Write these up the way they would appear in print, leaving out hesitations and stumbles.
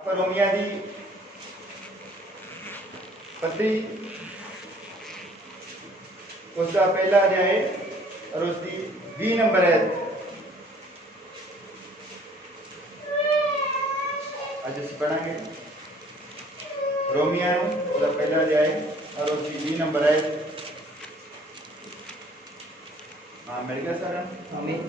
रोमिया की पत्री उसका पहला अध्याय और उसकी 20 नंबर है। आज अस पढ़ांगे रोमिया उसका पहला अध्याय और उसकी 20 नंबर है। हाँ मिल गया सर हमें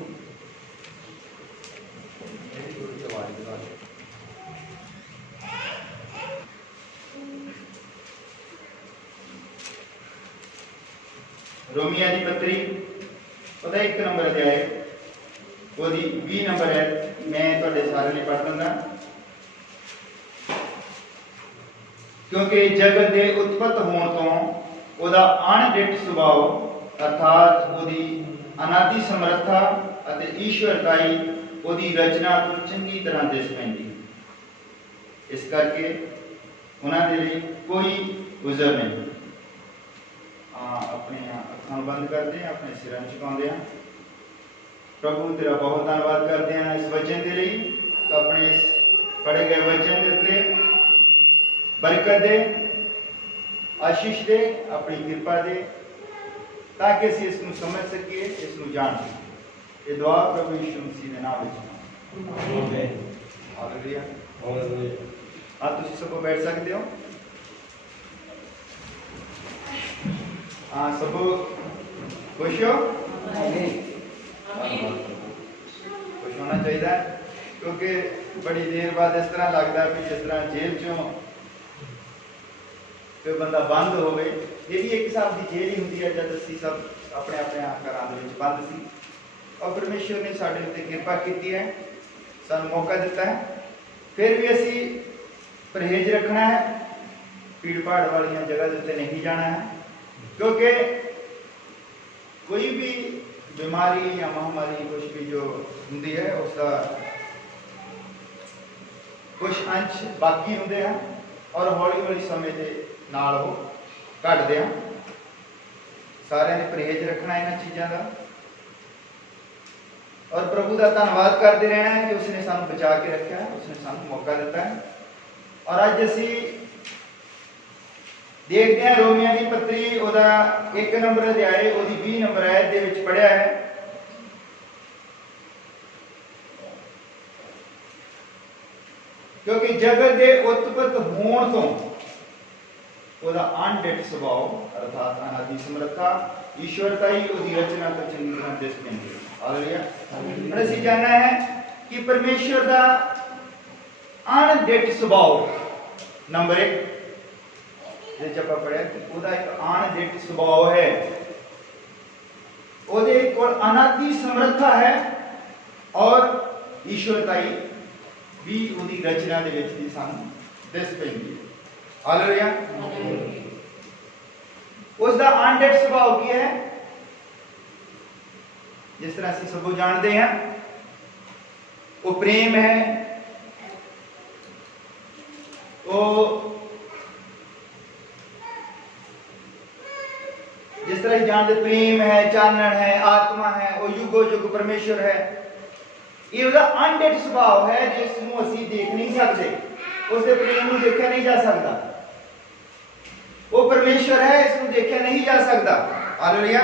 रोमिया की पत्री ਉਹਦਾ 1 नंबर अध्याय ਉਹਦੀ 20 नंबर है। मैं ਤੁਹਾਡੇ सारे लिए पढ़ दूंगा। क्योंकि जगत के उत्पत्त होने तो ਉਹਦਾ अणडिठ स्वभाव अर्थात ਉਹਦੀ अनादि समर्था ਅਤੇ ईश्वरताई ਉਹਦੀ रचना ਤੋਂ ਚੰਗੀ तरह दिस ਪੈਂਦੀ। इस करके उन्होंने लिए कोई गुजर नहीं। अपने अखां बंद करते हैं, अपने सिर झुकाते हैं। प्रभु तेरा बहुत धन्यवाद करते हैं इस वचन के लिए। तो अपने इस पढ़े गए वचन के उत्ते बरकत दे, आशीष दे, अपनी कृपा दे, ताकि असीं इसनूं समझ सकीए, इसनूं जान सकीए। ये दुआ प्रभु यीशु मसीह के नाम में आमीन। हालेलुया। हाँ तुसीं सब बैठ सकते हो। हाँ सब खुश हो? खुश होना चाहिए, क्योंकि बड़ी देर बाद इस तरह लगता है जिस तरह जेल चों कोई बंदा बंद हो गए। ये भी एक हिसाब की जेल ही होंगी है जब असीं सब अपने अपने घरों के बंद सी और परमेश्वर ने साडे उत्ते कृपा की है, सानूं मौका दिता है। फिर भी असीं परहेज रखना है, भीड़ भाड़ वाली जगह के उत्ते नहीं जाना है, क्योंकि कोई भी बीमारी या महामारी कुछ भी जो होंगी है उसका कुछ अंश बाकी होंगे हैं और हौली हौली समय के नाल वो घटते हैं। सारे ने परहेज रखना इन्हां चीज़ों का और प्रभु का धन्यवाद करते रहना है कि उसने सानू बचा के रखा है, उसने सानू मौका दिता है। और अज असी देखते हैं रोमिया की पत्री ओदा 1 नंबर अध्याय ओदी 20 नंबर आयत दे विच पढ़िया है। क्योंकि जगत के उत्पत्त होने तो ओदा अणडिठ स्वभाव अर्थात अनादि समर्था ईश्वरताई ओदी रचना तो चंगी तरह दिस पैंदी है। हालेलुया। असीं जानना है कि परमेश्वर का अणडिठ स्वभाव नंबर 1 जब आप पढ़िया कि ਉਹਦਾ एक अणडिठ स्वभाव है, ਉਹਦੇ ਕੋਲ अनादि समर्था है और ईश्वरताई भी ਉਹਦੀ रचना ਦੇ ਵਿੱਚ ਵੀ ਸਾਨੂੰ ਦਿਸ ਪੈਂਦੀ है। हालेलुया। उसका अणडिठ स्वभाव की है, जिस तरह ਅਸੀਂ सब जानते हैं, वो प्रेम है, वो जिस तरह जानते प्रेम है, चानन है, आत्मा है, वो युगो युग परमेश्वर है। ये उसका अणडिठ स्वभाव है जिसनूं असीं देख नहीं सकते, उसके प्रेम को देखा नहीं जा सकता। वो परमेश्वर है, इसको देखा नहीं जा सकता। हालेलुया।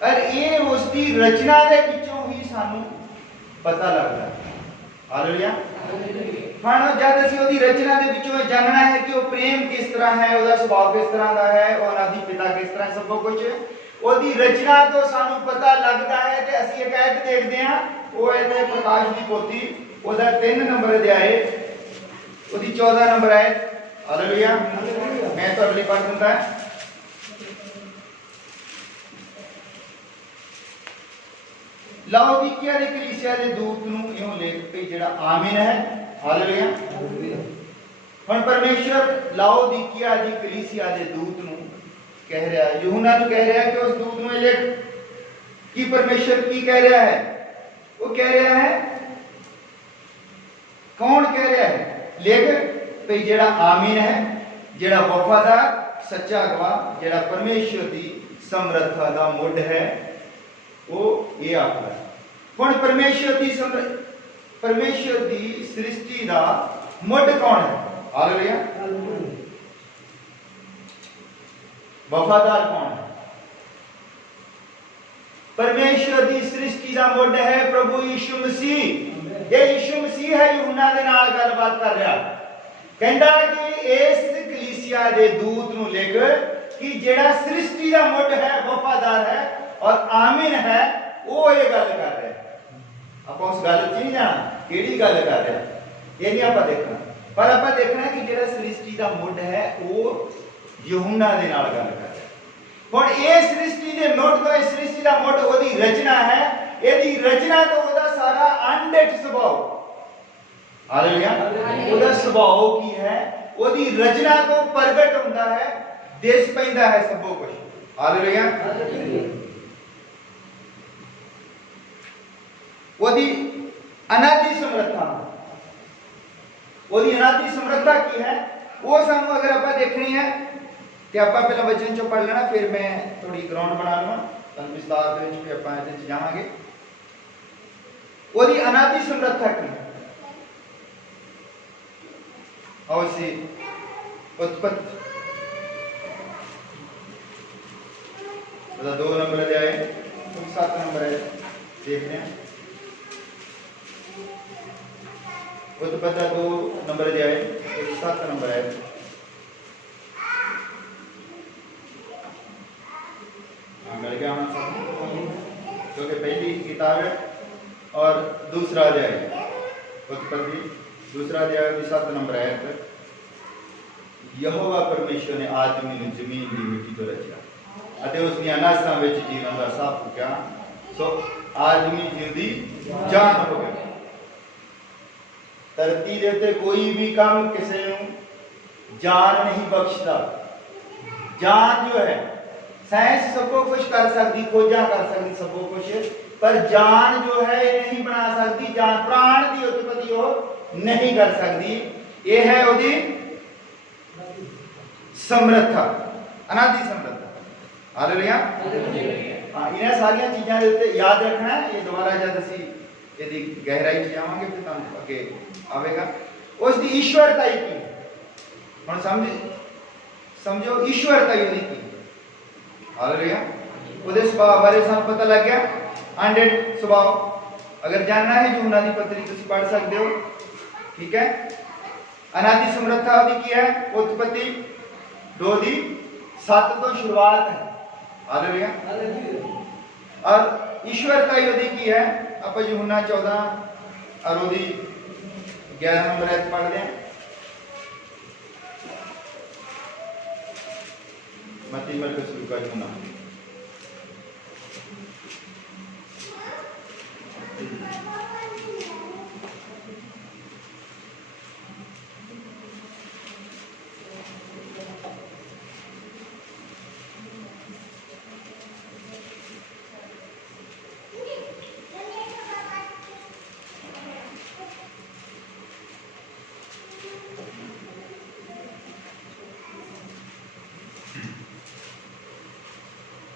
और ये उसकी रचना के विचों ही सानू पता लगता है। हालेलुया। हाँ जब असीं उसकी रचना के विचों जानना है कि वो प्रेम किस तरह है, उसका स्वभाव किस तरह का है, और अनादि पिता किस तरह, सब कुछ उसकी रचना तो सानू पता लगता है। तो असीं एक आयत देखते हैं, वो है प्रकाश की पोथी उसका 3 नंबर अध्याय उसकी 14 नंबर आयत। हालेलुया। मैं तो अगली पढ़ दूंगा। लाओदीकिया की कलीसिया के दूत नूं इहों लिख के जिहड़ा आमीन है। हालेलुया। हुण परमेश्वर लाओदीकिया की कलीसिया के दूत नूं कह रहा है, यूहन्ना नूं कह रहा है कि उस दूत नूं लिख कि परमेश्वर की कह रहा है। वो कह रहा है, कौन कह रहा है? लिख भाई जिहड़ा आमीन है, जिहड़ा वफादार सच्चा गवाह, जिहड़ा परमेश्वर की समर्था का मुढ़ है, वो ये आखदा है। ਹੁਣ परमेश्वर दी सृष्टि दा मुड कौन है? हालेलुया। वफादार कौन है? परमेश्वर दी सृष्टि दा मुड है प्रभु यीशु मसीह। ये यीशु मसीह है यूहन्ना दे नाल गलबात कर रहा, कहंदा कि इस कलीसिया दे दूत नूं लिख कि जेड़ा सृष्टि दा मुड है, वफादार है और आमीन है, वो ये गल कर रहा है। ਆਪਾਂ उस गल च नहीं जाना केड़ी गल कर रहा है, ये नहीं आप देखना, पर आप देखना कि जेड़ा सृष्टि दा मुड है वो यूहन्ना दे नाल गल कर रहा है। हुण ये सृष्टि दे मुड तो इस सृष्टि दा मुड ओदी रचना है, एदी रचना तो ओदा सारा अनडिट स्वभाव, हालेलुया, ओदा स्वभाव की है, ओदी रचना तो प्रगट होंदा है, दिस पैंदा है सब कुछ, हालेलुया। ओदी अनादि समर्था, ओदी अनादि समर्था की है, वो सानू अगर आप देखनी है कि आप पहला वचन चो पढ़ लेना, फिर मैं थोड़ी ग्राउंड बना लूँगा, तन विस्तार दे विच भी आप इहदे च जावांगे। ओदी अनादि समर्था की है, और सी उत्पत्ति 2 नंबर अध्याय 7 नंबर है, देख रहे हैं। उत्पत्ति 2 नंबर अध्याय 7 नंबर है। मिल गया हम सब, क्योंकि पहली किताब है और दूसरा अध्याय उत्पत्ति, दूसरा अध्याय 7 नंबर है। यहोवा परमेश्वर ने आदमी नूं जमीन दी मिट्टी तो रचा अते उस दी नासां विच जीवन दा साह फूकिया, सो आदमी जिंदी जान हो गया। धरती दे उत्ते कोई भी काम किसी नूं जान नहीं बख्शदा। जान जो है साइंस सबको कुछ कर सकती, खोजा कर सकती सबको कुछ, पर जान जो है ये नहीं बना सकती, जान प्राण की उत्पत्ति वो नहीं कर सकती। ये है ओदी समर्था, अनादि समर्था, हालेलुया। इन्हां सारियां चीज़ां दे उत्ते याद रखना है। ये दोबारा जब असीं यदि गहराई च जावांगे फिर तुहानूं अगे आवेगा। उसकी ईश्वरता ही की, हुण समझो ईश्वरता ही ओदी की, हालेलुया। उहदे स्वभाव बारे सानूं पता लग गया, अनडिट स्वभाव। अगर जानना है यूहन्ना दी पत्री तुसीं पढ़ सकदे हो, ठीक है। अनादि समर्था ओदी की है, उत्पत्ति 2:7 तो शुरुआत है, हालेलुया। और ईश्वरता ही ओदी की है, आप यूहन्ना 14 और ओदी 11 नंबर आयत पढ़ते हैं। मत्ती मरकुस लूका यूहन्ना,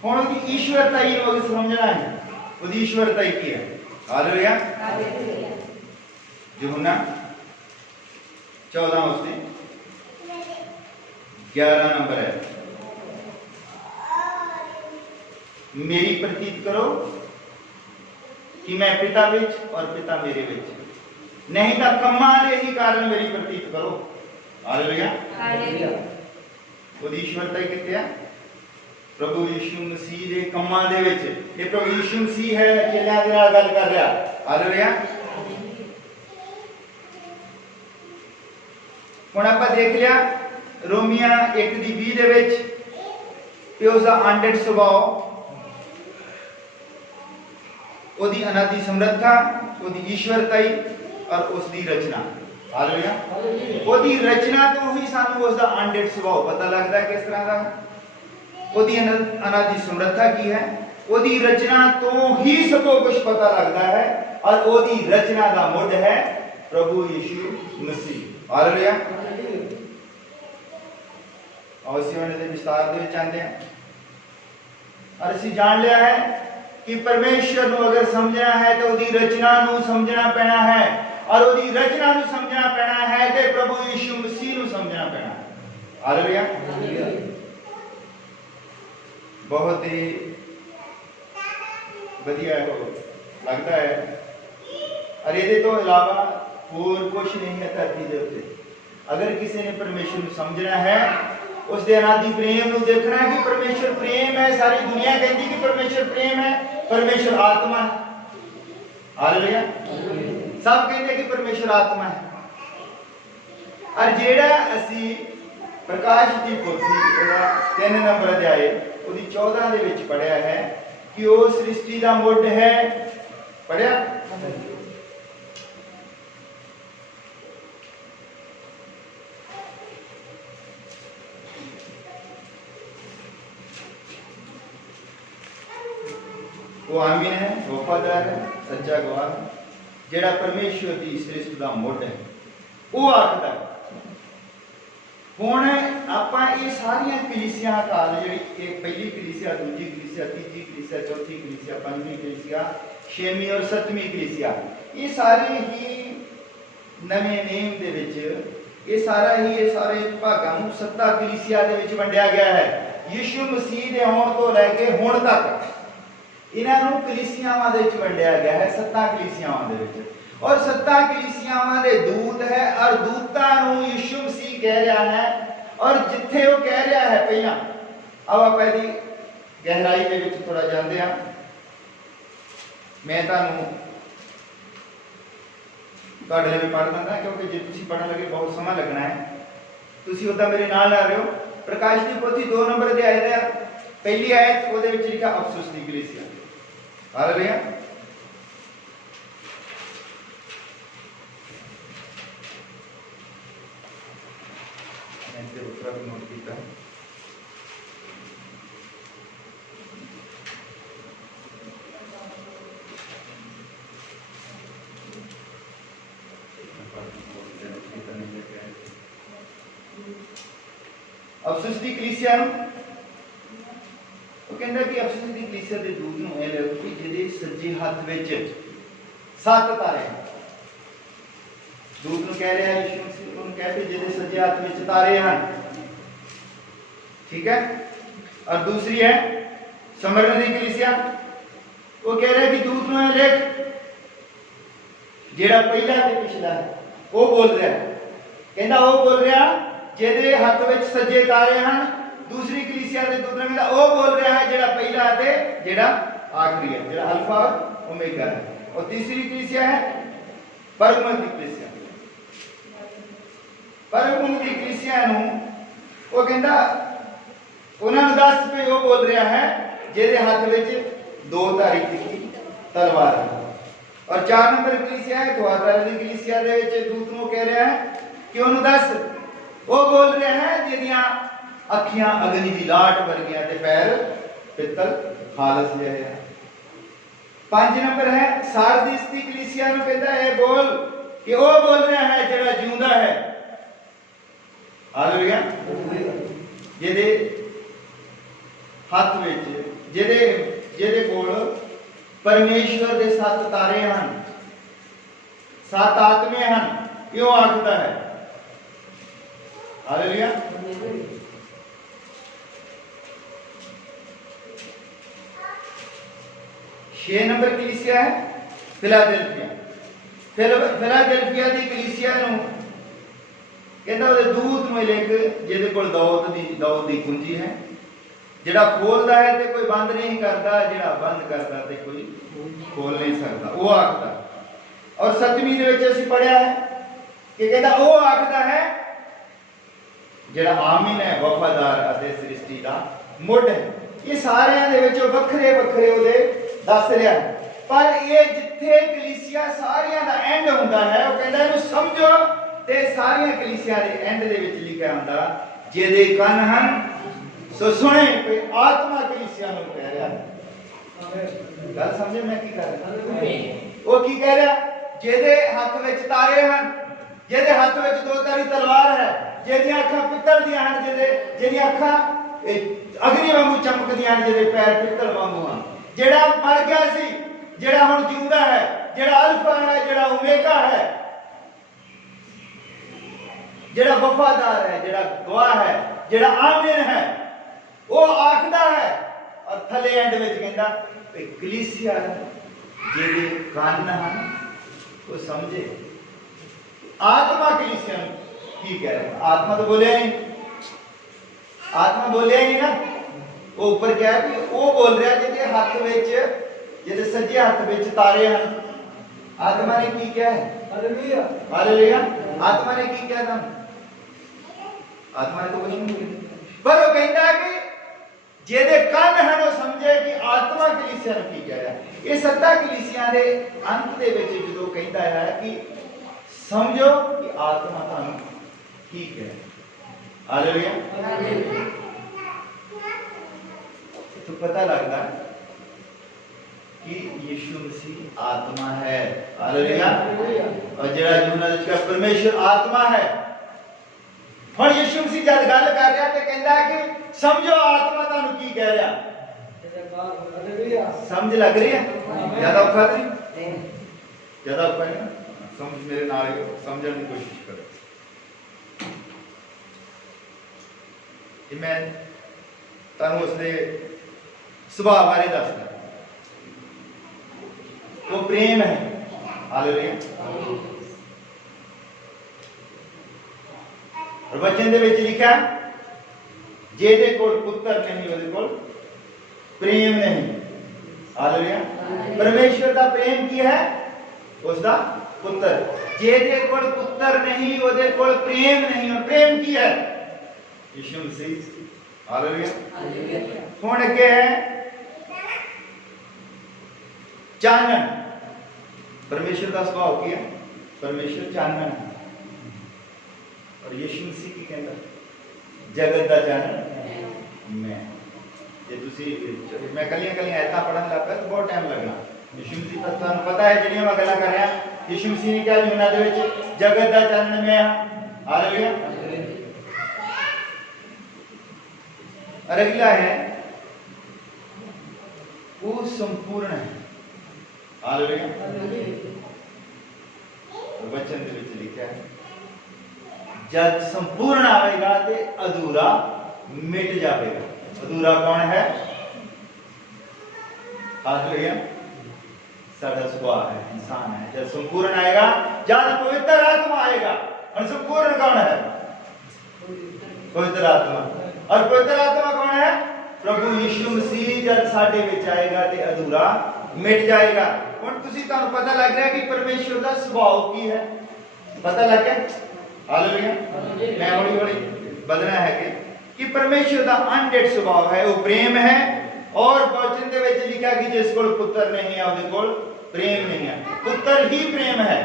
हुण उसकी ईश्वरता ही लोग समझना है, उसकी ईश्वरता ही की है, हालेलुया। यूहन्ना 14 उसने 11 नंबर है। मेरी प्रतीत करो कि मैं पिता विच और पिता मेरे विच, नहीं तो कम्मां दे ही कारण मेरी प्रतीत करो, हालेलुया। उसकी ईश्वरता ही कित्थे है? प्रभु यीशु मसीह दे कम्मां दे विच। ये प्रभु यीशु मसीह है, चेलियां दे नाल गल कर रहा, हालेलुया। हुण आपां देख लिया रोमिया 1:20 दे विच कि उसका अनडिट स्वभाव, ओदी अनादि समर्था, ओदी ईश्वरताई और उसकी रचना, हालेलुया। ओदी रचना तो ही सानू उसका अनडिट स्वभाव पता लगता है किस तरह का, ओदी अनादि समर्था की है, ओदी रचना तो ही सबको कुछ पता लगता है, और ओदी रचना का मुड है प्रभु यीशु मसीह, हालेलुया। और इसी विस्तार दे विच आंदे हैं और असीं जान लिया है कि परमेश्वर ਨੂੰ अगर समझना है तो ਉਹਦੀ रचना ਨੂੰ समझना पैना है और ਉਹਦੀ रचना ਨੂੰ समझना पैना है ਤੇ प्रभु यीशु मसीह ਨੂੰ समझना पैना है। हालेलुया। बहुत ही बढ़िया लगता है। और ये तो अलावा और कुछ नहीं है धरती के उत्ते। अगर किसी ने परमेश्वर को समझना है, उसके अनादि प्रेम को देखना है कि परमेश्वर प्रेम है। सारी दुनिया कहती कि परमेश्वर प्रेम है, परमेश्वर आत्मा है। हालेलुया। सब कहते कि परमेश्वर आत्मा है। और जेड़ा असी प्रकाश की पोथी 3 नंबर अध्याय 14 दे विच पढ़िया है कि वो सृष्टि का मुੱਢ है। पढ़िया वो आमीन है, वफादार है, सच्चा गवाह जेड़ा परमेश्वर की सृष्टि का मुੱਢ है। वो आखदा हुण आपां ये सारियां कलीसियां काल जिहड़ी एक पहली कलीसिया, दूजी कलीसिया, तीजी कलीसिया, चौथी कलीसिया, पंजवीं कलीसिया, छेवीं और सतवीं कलीसिया, ये सारी ही नवे नेम दे विच ये सारे भागां नूं 7 कलीसिया दे विच वंडिया गया है। यीशु मसीह दे आउण तो लैके हुण तक इन्हां नूं कलीसियावां दे विच वंडिया गया है, 7 कलीसियावां दे विच। और 7 कलीसियावां दे दूत है और दूतां नूं यीशु मसीह कह रहा है। और जिथे वो कह रहा है पहला अब आप इहदी गहराई दे विच थोड़ा जांदे हां। मैं तुहानूं तुहाडे लई पढ़ दिंदा क्योंकि जे तुसीं पढ़न लगे बहुत समय लगना है। तुसीं उदा मेरे नाल आ रहे हो। प्रकाश की पोथी 2 नंबर अध्याय दा पहली आयत ਉਹਦੇ ਵਿੱਚ लिखा अफसुस दी कलीसिया। हालेलुया। मैंने दूसरा भी नोट किया। अफसुस दी कलीसिया कहता कि अफसुस की कलीसिया के दूत नूं इह लिखो कि जिहदे सज्जे हत्थ विच 7 तारे। दूत नूं कह रहा है यीशु मसीह नूं कहते जिहदे सज्जे हत्थ विच तारे हैं। ठीक है। और दूसरी है समरन दी कलीसिया, वो कह रहा है कि दूत नूं लिख जिहड़ा पहला ते पिछला है वो बोल रहा है। कहता वो बोल रहा जिहदे हत्थ विच सज्जे तारे हैं। दूसरी कलीसिया के दूत ने कहता वो बोल रहा है जिहड़ा पहला है जिहड़ा आखिरी है, जिहड़ा अल्फा और ओमेगा है। और तीसरी कलीसिया है परगमुस दी कलीसिया। परगमुस दी कलीसिया नूं वो कहता उन्होंने दस पे वो बोल रहा है जिहदे हत्थ विच 2 धारी तिखी तलवार है। और 4 नंबर कलीसिया है थुआतीरा दी कलीसिया दे विच दूत नूं कह रहा है कि उन्होंने दस वो बोल रहा है जिहदियां अखियां अग्नि की लाट वर्गियां ते पैर पित्तल खालस जिहे हैं। 5 नंबर है सारदिस दी कलीसिया नूं कहता है बोल कि वो बोल रहा है जिहड़ा जिउंदा है। हालेलुया। जिहदे हत्थ विच जिहदे कोल परमेश्वर दे 7 तारे हैं, 7 आत्मे हैं, क्यों आखदा है। हालेलुया। 6 नंबर कलीसिया है फिलाडेल्फिया। फिलाडेल्फिया दी कलीसिया नूं कहंदा ओदे दूत नूं लिख जिहदे कोल दाऊद दी कुंजी है, जिहड़ा खोलदा है ते कोई बंद नहीं करता, जिहड़ा बंद करता ते कोई खोल नहीं सकता, वो आखदा। और 7वीं दे विच असीं पढ़िया है कि कहंदा वो आखदा है जिहड़ा आमीन है, वफादार अते सृष्टि दा मुੱਢ है। ये सारियां दे विच वखरे वखरे ओदे दस रहा है। पर ये जिथे कलीसिया सारियां दा एंड हुंदा है वो कहंदा इहनूं समझो ते सारियां कलीसिया दे एंड दे विच लिखिया हुंदा जिहदे कन हन सो सुने। कोई आत्मा कलीसिया नूं कह रहा है। गल समझे मैं की कर रहा। वो की कह रहा जिहदे हत्थ विच तारे हन, जिहदे हत्थ विच 2 धारी तलवार है, जिहदियां अखां पित्तल दियां हन, जिहदियां अखां अग्नि वांगू चमकदियां हन, जिहदे पैर पित्तल वांगू हन, ਜਿਹੜਾ ਮਰ ਗਿਆ ਸੀ, ਜਿਹੜਾ ਹੁਣ ਜਿਉਂਦਾ ਹੈ, ਜਿਹੜਾ ਅਲਫਾ ਹੈ, ਜਿਹੜਾ ਓਮੇਗਾ ਹੈ, ਜਿਹੜਾ ਵਫਾਦਾਰ ਹੈ, ਜਿਹੜਾ ਗਵਾਹ ਹੈ, ਜਿਹੜਾ ਆਮਿਨ ਹੈ, ਉਹ ਆਖਦਾ ਹੈ। ਔਰ ਥੱਲੇ ਐਂਡ ਵਿੱਚ ਕਹਿੰਦਾ ਵੀ ਕਲੀਸਿਆ ਜਿਹਦੇ ਕੰਨ ਹਨ ਉਹ ਸਮਝੇ। आत्मा कलीसिया की कह रहे हैं? आत्मा तो बोले नहीं, आत्मा बोले नहीं ना। वो ऊपर क्या है कि वो बोल रहा है जिहदे हाथ विच, जिहदे सज्जे हाथ विच तारे हैं। आत्मा ने की क्या है? Hallelujah, hallelujah. आत्मा ने की क्या था? आत्मा ने तो कुछ नहीं किया, पर वो कहता है कि जिहदे कान हैं वो समझे कि आत्मा कलीसिया की कह रहा है। ये सत्ता कलीसिया दे अंत दे विच जो कहता है कि समझो कि आत्मा थानू ठीक है। हालेलुया। तो पता लगता कि यीशु मसीह आत्मा है। हालेलुया। और जेड़ा यूहन्ना जिसका परमेश्वर आत्मा है। हुण यीशु मसीह जब गल कर रहा तो कहता है कि समझो आत्मा थानू की कह रहा। समझ लग रही है? ज्यादा औखा नहीं, ज्यादा औखा नहीं। समझ मेरे नाल समझने की कोशिश करो कि मैं तुहानू उसके सुभाव बारे दसदा। वो प्रेम है। हालेलुया। और वचन दे विच लिखा जेदे कोल पुत्र नहीं ओदे कोल प्रेम नहीं। हालेलुया। परमेश्वर का प्रेम की है? उसका पुत्र। जेदे कोल पुत्र नहीं ओदे कोल प्रेम नहीं। और प्रेम की है? यीशु मसीह। हालेलुया। हुण अगे है चानन। परमेश्वर का स्वभाव की है? परमेश्वर चानन है। और यीशु मसीह की कहता जगत का चानन मैं। जे तुसी मैं कलियां कलियां आयतां पढ़न लग पिया तो बहुत टाइम लगना। यीशु मसीह का तुहानू पता है जिहड़ियां मैं गल्लां कर रहा। यीशु मसीह ने क्या यूहन्ना दे विच जगत दा चानन मैं हां। हालेलुया। और अगला है वो संपूर्ण है। हालेलुया। वचन दे विच लिखा है जब संपूर्ण आएगा तो अधूरा मिट जाएगा। अधूरा कौन है? हालेलुया। साडा स्वभाव है, इंसान है। जब संपूर्ण आएगा, जब पवित्र आत्मा आएगा। और संपूर्ण कौन है? पवित्र आत्मा। और पवित्र आत्मा कौन है? प्रभु यीशु मसीह जब साडे विच आएगा तो अधूरा मिट जाएगा। हुण तुसीं तुहानू पता लग रहा है कि परमेश्वर का स्वभाव की है? पता लग गया? हालेलुया। मैं हौली हौली बदलना है कि परमेश्वर का अनडेड स्वभाव है, वो प्रेम है। और वचन दे विच लिखा कि जिस कोल पुत्र नहीं है उहदे कोल प्रेम नहीं है। पुत्र ही प्रेम है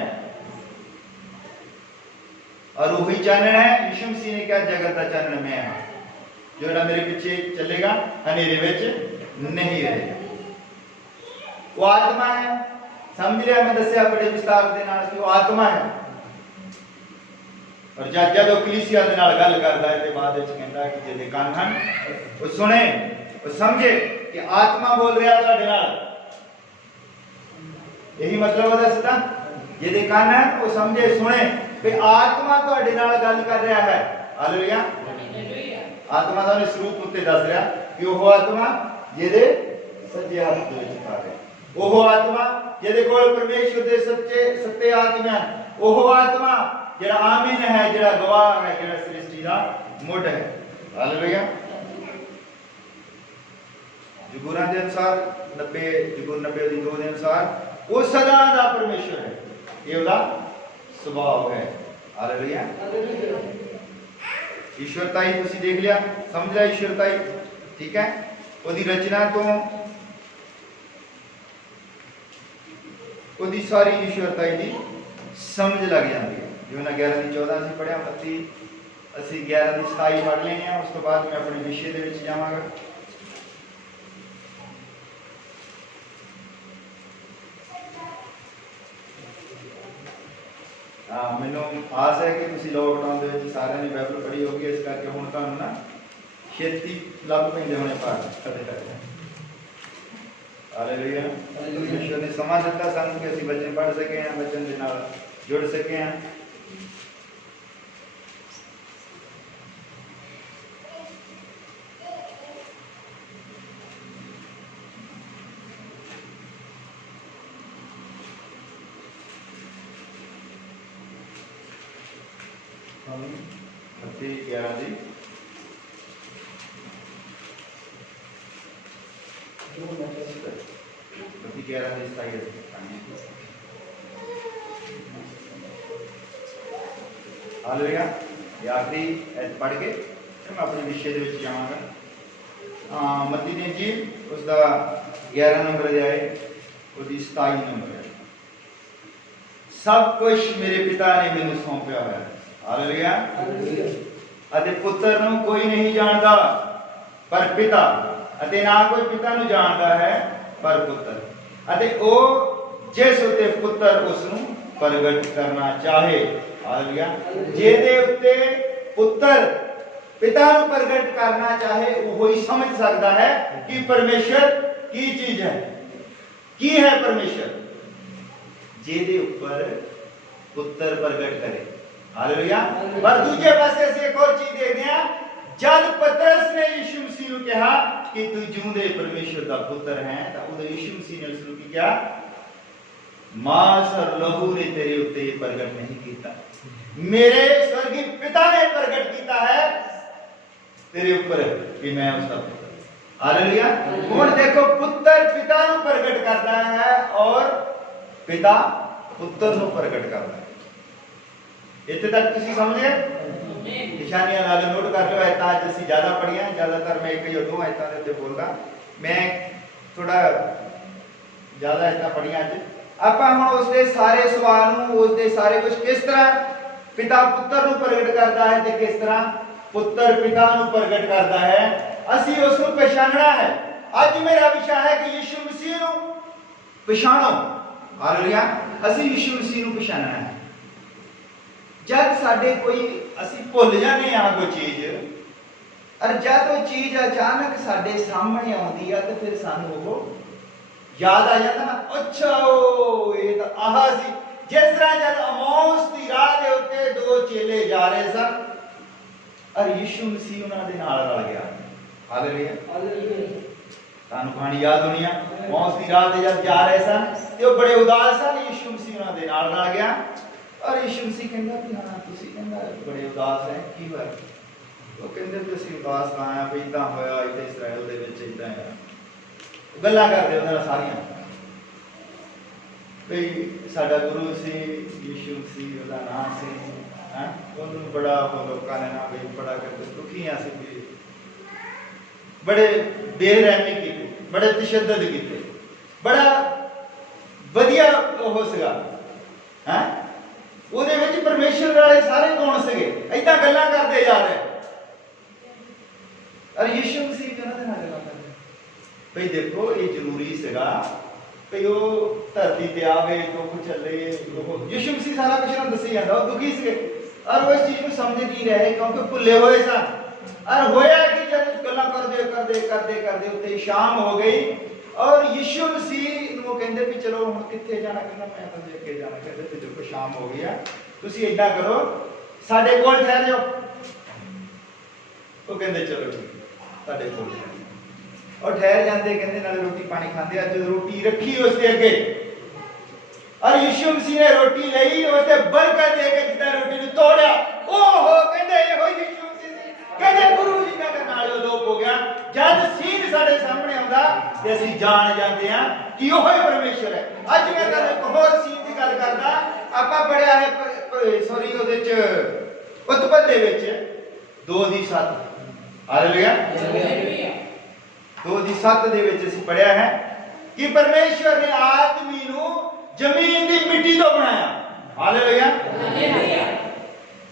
और वही चानन है। यीशु मसीह ने कहा जगत का चानन मैं हां, जोड़ा मेरे पीछे चलेगा अंधेरे विच नहीं रहेगा। वो आत्मा है। समझ लिया? मैं दस्या बड़े विस्तार दे नाल कि वो आत्मा है। और जब कलीसिया दे नाल गल करदा है ते बाद विच कहंदा कि जिहदे कान हन वो सुने, वो समझे कि आत्मा बोल रहा तुहाडे नाल। यही मतलब है दसदा जिहदे कान है वो समझे, सुने कि आत्मा तुहाडे नाल गल कर रहा है। हालेलुया। आत्मा दा इस रूप उत्ते दस रहा कि वो आत्मा जिहदे सज्जे हाथ दे विच तारे, वो आत्मा जिहदे कोल परमेश्वर दे सच्चे सत्ते आत्मा, वो आत्मा जेड़ा आमीन है, जेड़ा गवाह है, जेड़ा सृष्टि दा मुढ़ है। हालेलुया। जबूरां दे अनुसार 90 जबूर 90 दी 2 दे अनुसार वो सदा दा परमेश्वर है। ये उसदा स्वभाव है। हालेलुया। ईश्वरताई तुसी देख लिया, समझ लिया ईश्वरताई, ठीक है। ओदी रचना तो ओदी सारी ईश्वरताई दी समझ लग जाती है। यूहन्ना 11:14 ਅਸੀਂ ਪੜਿਆ, ਮੱਤੀ ਅਸੀਂ 11:27 ਪੜ੍ਹ ਲੈਣੇ ਆ। ਉਸ ਤੋਂ ਬਾਅਦ ਮੈਂ ਆਪਣੇ ਵਿਸ਼ੇ ਦੇ ਵਿੱਚ ਜਾਵਾਂਗਾ। ਮੈਨੂੰ ਆਸ ਹੈ ਕਿ ਤੁਸੀਂ ਲੋਕਡਾਊਨ ਦੇ ਵਿੱਚ ਸਾਰਿਆਂ ਨੇ ਬਾਈਬਲ ਪੜ੍ਹੀ ਹੋਗੀ, ਇਸ ਕਰਕੇ ਹੁਣ ਤੁਹਾਨੂੰ ਨਾ ਛੇਤੀ ਲੱਭ ਪੈਂਦੇ ਹੋਣੇ ਪਾਠ ਕਰਦੇ ਕਰਦੇ। ਹਾਲੇਲੂਇਆ। ਪਰਮੇਸ਼ਰ ਨੇ ਸਮਾਂ ਦਿੱਤਾ ਸਾਨੂੰ ਕਿ ਅਸੀਂ ਵਚਨ ਪੜ੍ਹ ਸਕੇ ਹਾਂ, ਵਚਨ ਦੇ ਨਾਲ ਜੁੜ ਸਕੇ ਹਾਂ। ਮੱਤੀ 11 ਦੀ मत्ती 11 ਦੀ 27 ਹਾਲੇਲੂਇਆ। ਇਹ ਆਖਰੀ ਪੜ੍ਹ ਕੇ ਮੈਂ ਆਪਣੇ ਵਿਸ਼ੇ ਦੇ ਵਿੱਚ ਜਾਵਾਂਗਾ। ਮੱਤੀ ਦੀ ਇੰਜੀਲ ਉਸ ਦਾ 11 ਨੰਬਰ ਅਧਿਆਇ ਉਹਦੀ 27 ਨੰਬਰ ਹੈ। ਸਭ ਕੁਝ ਮੇਰੇ ਪਿਤਾ ਨੇ ਮੈਨੂੰ ਸੌਂਪਿਆ ਹੋਇਆ ਹੈ। ਹਾਲੇਲੂਇਆ। ਅਤੇ ਪੁੱਤਰ ਨੂੰ ਕੋਈ ਨਹੀਂ ਜਾਣਦਾ ਪਰ ਪਿਤਾ, ਅਤੇ ਨਾ ਕੋਈ ਪਿਤਾ ਨੂੰ ਜਾਣਦਾ ਹੈ ਪਰ ਪੁੱਤਰ, ਅਤੇ ਉਹ ਜਿਸ ਉਤੇ ਪੁੱਤਰ ਉਸ ਨੂੰ ਪ੍ਰਗਟ ਕਰਨਾ ਚਾਹੇ। ਹਾਲੇਲੂਇਆ। ਜਿਹਦੇ ਉੱਤੇ ਪੁੱਤਰ ਪਿਤਾ ਨੂੰ ਪ੍ਰਗਟ ਕਰਨਾ ਚਾਹੇ ਉਹ ਹੀ ਸਮਝ ਸਕਦਾ ਹੈ ਕਿ ਪਰਮੇਸ਼ਰ ਕੀ ਚੀਜ਼ ਹੈ, ਕੀ ਹੈ ਪਰਮੇਸ਼ਰ। ਜਿਹਦੇ ਉੱਪਰ ਪੁੱਤਰ ਪ੍ਰਗਟ ਕਰੇ। ਹਾਲੇਲੂਇਆ। ਪਰ ਦੂਜੇ ਪਾਸੇ ਅਸੀਂ ਇੱਕ ਹੋਰ ਚੀਜ਼ ਦੇਖਦੇ ਹਾਂ। ਜਦ ਪਤਰਸ ਨੇ ਯਿਸੂ ਮਸੀਹ ਨੂੰ ਕਿਹਾ ਕਿ ਤੂੰ ਜਿਉਂਦੇ ਪਰਮੇਸ਼ਰ ਦਾ ਪੁੱਤਰ ਹੈ, ਤਾਂ ਉਦੋਂ ਯਿਸੂ ਮਸੀਹ ਨੇ ਉਸ ਨੂੰ ਕੀ ਕਿਹਾ? ਮਾਸ ਔਰ ਲਹੂ ਨੇ ਤੇਰੇ ਉੱਤੇ ਪ੍ਰਗਟ ਨਹੀਂ ਕੀਤਾ, ਮੇਰੇ ਸਵਰਗੀ ਪਿਤਾ ਨੇ ਪ੍ਰਗਟ ਕੀਤਾ ਹੈ ਤੇਰੇ ਉੱਪਰ ਕਿ ਮੈਂ ਉਸ ਦਾ ਪੁੱਤਰ। ਹਾਲੇਲੂਇਆ। ਹੁਣ ਦੇਖੋ, ਪੁੱਤਰ ਪਿਤਾ ਨੂੰ ਪ੍ਰਗਟ ਕਰਦਾ ਹੈ ਔਰ ਪਿਤਾ ਪੁੱਤਰ ਨੂੰ ਪ੍ਰਗਟ ਕਰਦਾ ਹੈ। ਇੱਥੇ ਤੱਕ ਤੁਸੀਂ ਸਮਝ ਗਏ? ਨਿਸ਼ਾਨੀਆਂ ਨਾਲ ਨੋਟ ਕਰ ਲਿਓ। ਆਇਤਾਂ ਅੱਜ ਅਸੀਂ ਜ਼ਿਆਦਾ ਪੜ੍ਹੀਆਂ, ਜ਼ਿਆਦਾਤਰ ਮੈਂ ਇੱਕ ਜਾਂ ਦੋ ਆਇਤਾਂ ਦੇ ਉੱਤੇ ਬੋਲਦਾ। ਮੈਂ ਥੋੜਾ ਜ਼ਿਆਦਾ ਆਇਤਾਂ ਪੜ੍ਹੀਆਂ ਅੱਜ। ਆਪਾਂ ਹੁਣ ਉਸ ਦੇ ਸਾਰੇ ਸਵਾਲ ਨੂੰ, ਉਸ ਦੇ ਸਾਰੇ ਕੁਝ ਕਿਸ ਤਰ੍ਹਾਂ ਪਿਤਾ ਪੁੱਤਰ ਨੂੰ ਪ੍ਰਗਟ ਕਰਦਾ ਹੈ ਤੇ ਕਿਸ ਤਰ੍ਹਾਂ ਪੁੱਤਰ ਪਿਤਾ ਨੂੰ ਪ੍ਰਗਟ ਕਰਦਾ ਹੈ, ਅਸੀਂ ਉਸ ਨੂੰ ਪਛਾਣਨਾ ਹੈ। ਅੱਜ ਮੇਰਾ ਵਿਸ਼ਾ ਹੈ ਕਿ ਯਿਸੂ ਮਸੀਹ ਨੂੰ ਪਛਾਣੋ। ਹਾਲੇਲੂਇਆ। ਅਸੀਂ ਯਿਸੂ ਮਸੀਹ ਨੂੰ ਪਛਾਣਨਾ ਹੈ। ਜਦ ਸਾਡੇ ਕੋਈ ਅਸੀਂ ਭੁੱਲ ਜਾਂਦੇ ਹਾਂ ਕੋਈ ਚੀਜ਼, ਔਰ ਜਦ ਉਹ ਚੀਜ਼ ਅਚਾਨਕ ਸਾਡੇ ਸਾਹਮਣੇ ਆਉਂਦੀ ਆ ਤੇ ਫਿਰ ਸਾਨੂੰ ਉਹ ਯਾਦ ਆ ਜਾਂਦਾ ਨਾ, ਅੱਛਾ ਉਹ ਇਹ ਤਾਂ ਆਹ ਸੀ। ਜਿਸ ਤਰ੍ਹਾਂ ਜਦ ਅਮੌਸ ਦੀ ਰਾਹ ਦੇ ਉੱਤੇ ਦੋ ਚੇਲੇ ਜਾ ਰਹੇ ਸਨ ਔਰ ਯਿਸੂ ਮਸੀਹ ਉਹਨਾਂ ਦੇ ਨਾਲ ਰਲ ਗਿਆ। ਹਾਲੇਲੂਇਆ। ਤੁਹਾਨੂੰ ਕਹਾਣੀ ਯਾਦ ਹੋਣੀ ਆ। ਅਮੌਸ ਦੀ ਰਾਹ ਤੇ ਜਦ ਜਾ ਰਹੇ ਸਨ ਤੇ ਉਹ ਬੜੇ ਉਦਾਸ ਸਨ। ਯਿਸੂ ਮਸੀਹ ਉਹਨਾਂ ਦੇ ਨਾਲ ਰਲ ਗਿਆ ਔਰ ਯਿਸੂ ਮਸੀਹ ਕਹਿੰਦਾ ਕਿ ਹਾਂ ਤੁਸੀਂ ਕਹਿੰਦਾ ਬੜੇ ਉਦਾਸ ਹੈ, ਕੀ ਹੋਇਆ? ਉਹ ਕਹਿੰਦੇ ਵੀ ਅਸੀਂ ਉਦਾਸ ਤਾਂ ਆਇਆ ਵੀ ਇਦਾਂ ਹੋਇਆ, ਇੱਥੇ ਇਸਰਾਇਲ ਦੇ ਵਿੱਚ ਇਦਾਂ ਹੈ। ਗੱਲਾਂ ਕਰਦੇ ਉਹਨਾਂ ਨਾਲ ਸਾਰੀਆਂ ਵੀ ਸਾਡਾ ਗੁਰੂ ਸੀ ਯਿਸੂ ਮਸੀਹ, ਉਹਦਾ ਨਾਮ ਸੀ, ਉਹਨੂੰ ਬੜਾ ਉਹ ਲੋਕਾਂ ਨੇ ਨਾ ਵੀ ਬੜਾ ਕਰਦੇ ਦੁਖੀਆਂ ਸੀ, ਬੜੇ ਬੇਰਹਿਮੀ ਕੀਤੀ, ਬੜੇ ਤਸ਼ੱਦਦ ਕੀਤੇ, ਬੜਾ ਵਧੀਆ ਉਹ ਸੀਗਾ। ਉਹਦੇ ਵਿੱਚ ਪਰਮੇਸ਼ਰ ਵਾਲੇ ਸਾਰੇ ਕੌਣ ਸੀਗੇ? ਏਦਾਂ ਗੱਲਾਂ ਕਰਦੇ ਜਾ ਰਹੇ। ਔਰ ਯਿਸੂ ਮਸੀਹ ਉਹਨਾਂ ਦੇ ਨਾਲ ਗੱਲਾਂ ਕਰਦੇ ਭਈ ਦੇਖੋ ਇਹ ਜ਼ਰੂਰੀ ਸੀਗਾ ਭਈ ਉਹ ਧਰਤੀ ਤੇ ਆਵੇ, ਦੁੱਖ ਚੱਲੇ। ਉਹ ਯਿਸੂ ਮਸੀਹ ਸਾਰਾ ਕੁਝ ਉਹਨਾਂ ਦੱਸੀ ਜਾਂਦਾ। ਉਹ ਦੁਖੀ ਸੀਗੇ ਔਰ ਉਹ ਇਸ ਚੀਜ਼ ਨੂੰ ਸਮਝ ਨਹੀਂ ਰਹੇ ਕਿਉਂਕਿ ਭੁੱਲੇ ਹੋਏ ਸਨ। ਔਰ ਹੋਇਆ ਕਿ ਜਦ ਗੱਲਾਂ ਕਰਦੇ ਕਰਦੇ ਕਰਦੇ ਕਰਦੇ ਉੱਤੇ ਸ਼ਾਮ ਹੋ ਗਈ ਔਰ ਯਿਸੂ ਮਸੀਹ ਨੂੰ ਕਹਿੰਦੇ ਵੀ ਚਲੋ ਹੁਣ ਕਿੱਥੇ ਜਾਣਾ? ਕਹਿੰਦਾ ਮੈਂ ਤਾਂ ਜੇ ਅੱਗੇ ਜਾਣਾ। ਕਹਿੰਦੇ ਤੇ ਦੇਖੋ ਸ਼ਾਮ ਹੋ ਗਈ ਆ, ਤੁਸੀਂ ਏਦਾਂ ਕਰੋ ਸਾਡੇ ਕੋਲ ਠਹਿਰ ਜਾਓ। ਉਹ ਕਹਿੰਦੇ ਚਲੋ ਸਾਡੇ ਕੋਲ ਔਰ ਠਹਿਰ ਜਾਂਦੇ। ਕਹਿੰਦੇ ਨਾਲੇ ਰੋਟੀ ਪਾਣੀ ਖਾਂਦੇ। ਅੱਜ ਰੋਟੀ ਰੱਖੀ ਉਸ ਦੇ ਅੱਗੇ ਔਰ ਯਿਸੂ ਮਸੀਹ ਨੇ ਰੋਟੀ ਲਈ, ਉਸ ਤੇ ਬਰਕਤ ਦੇ ਕੇ ਜਿੱਦਾਂ ਰੋਟੀ ਨੂੰ ਤੋੜਿਆ। ਓਹੋ ਕਹਿੰਦੇ ਇਹੋ ਯਿਸੂ ਮਸੀਹ ਸੀ। ਕਹਿੰਦੇ ਗੁਰੂ ਜੀ ਦਾ ਨਾਲ ਲੋਪ ਹੋ ਗਿਆ। ਜਦ ਸੀਨ ਸਾਡੇ ਸਾਹਮਣੇ ਆਉਂਦਾ ਤੇ ਅਸੀਂ ਜਾਣ ਜਾਂਦੇ ਹਾਂ ਕਿ ਉਹ ਹੀ ਪਰਮੇਸ਼ਰ ਹੈ। ਅੱਜ ਮੈਂ ਤੁਹਾਨੂੰ ਇੱਕ ਹੋਰ ਸੀਨ ਦੀ ਗੱਲ ਕਰਦਾ। ਆਪਾਂ ਪੜਿਆ ਹੈ ਉਹਦੇ ਚ ਉਤਪਤ ਦੇ ਵਿੱਚ 2:7। ਹਾਲੇਲੂਇਆ। 2:7 ਦੇ ਵਿੱਚ ਅਸੀਂ ਪੜਿਆ ਹੈ ਕਿ ਪਰਮੇਸ਼ਰ ਨੇ ਆਦਮੀ ਨੂੰ ਜ਼ਮੀਨ ਦੀ ਮਿੱਟੀ ਤੋਂ ਬਣਾਇਆ। ਹਾਲੇਲੂਇਆ।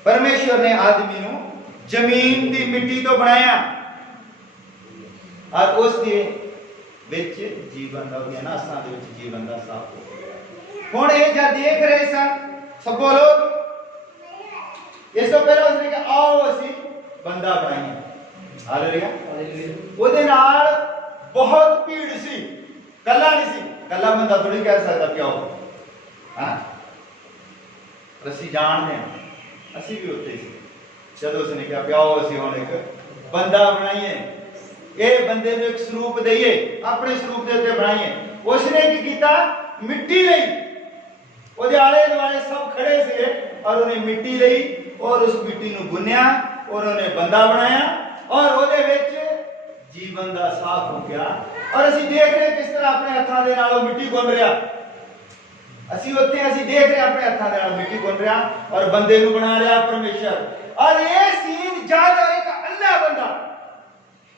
ਪਰਮੇਸ਼ਰ ਨੇ ਆਦਮੀ ਨੂੰ ਜ਼ਮੀਨ ਦੀ ਮਿੱਟੀ ਤੋਂ ਬਣਾਇਆ ਔਰ ਉਸ ਦੇ ਵਿੱਚ ਜੀਵਨ ਦਾ, ਉਹਦੀਆਂ ਨਾਸਾਂ ਦੇ ਵਿੱਚ ਜੀਵਨ ਦਾ ਸਾਹ ਹੋ। ਹੁਣ ਇਹ ਜਦ ਦੇਖ ਰਹੇ ਸਨ, ਸਭ ਬੋਲੋ, ਇਸ ਤੋਂ ਪਹਿਲਾਂ ਉਸਨੇ ਕਿਹਾ ਆਓ ਅਸੀਂ ਬੰਦਾ ਬਣਾਈਏ। ਹਾਲੇਲੂਇਆ। ਉਹਦੇ ਨਾਲ ਬਹੁਤ ਭੀੜ ਸੀ। कला नहीं सी, कला बंदा थोड़ी कह सकता प्यो। हाँ असी जानते हैं, असी भी उत्थे सी जब उसने कहा प्यो असी हुण एक बंदा बनाइए, ये बंदे को एक स्वरूप दईए, अपने स्वरूप के उत्ते बनाइए। उसने की कीता, मिट्टी लई, ਉਹਦੇ आले दुआले सब खड़े से और उन्हें मिट्टी ली और उस मिट्टी ਨੂੰ ਗੁੰਨਿਆ और उन्हें बंदा बनाया और ਉਹਦੇ ਵਿੱਚ जीवन ਦਾ ਸਾਥ ਹੋ ਗਿਆ। और ਅਸੀਂ देख रहे किस तरह अपने ਹੱਥਾਂ ਦੇ ਨਾਲ ਉਹ ਮਿੱਟੀ ਗੁੰਨ ਰਿਹਾ। ਅਸੀਂ ਉੱਥੇ ਅਸੀਂ देख रहे अपने ਹੱਥਾਂ ਦੇ ਨਾਲ ਮਿੱਟੀ ਗੁੰਨ ਰਿਹਾ और ਬੰਦੇ ਨੂੰ ਬਣਾ ਰਿਹਾ परमेश्वर। और ये सीन जब एक अल्लाह बंदा,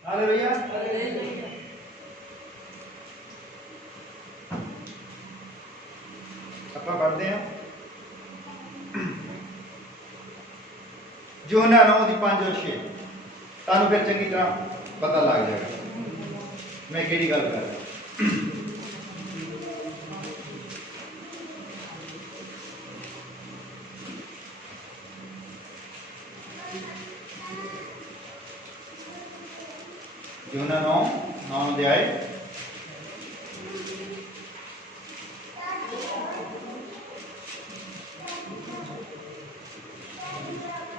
हालेलुया, ਆਪਾਂ ਪੜ੍ਹਦੇ ਹਾਂ ਯੋਹਨਾ 9 ਦੀ 5 और 6, ਤੁਹਾਨੂੰ ਫਿਰ ਚੰਗੀ ਤਰ੍ਹਾਂ ਪਤਾ ਲੱਗ ਜਾਏਗਾ ਮੈਂ ਕਿਹੜੀ ਗੱਲ ਕਰ ਰਿਹਾ। ਯੋਹਨਾ 9 ਅਧਿਆਇ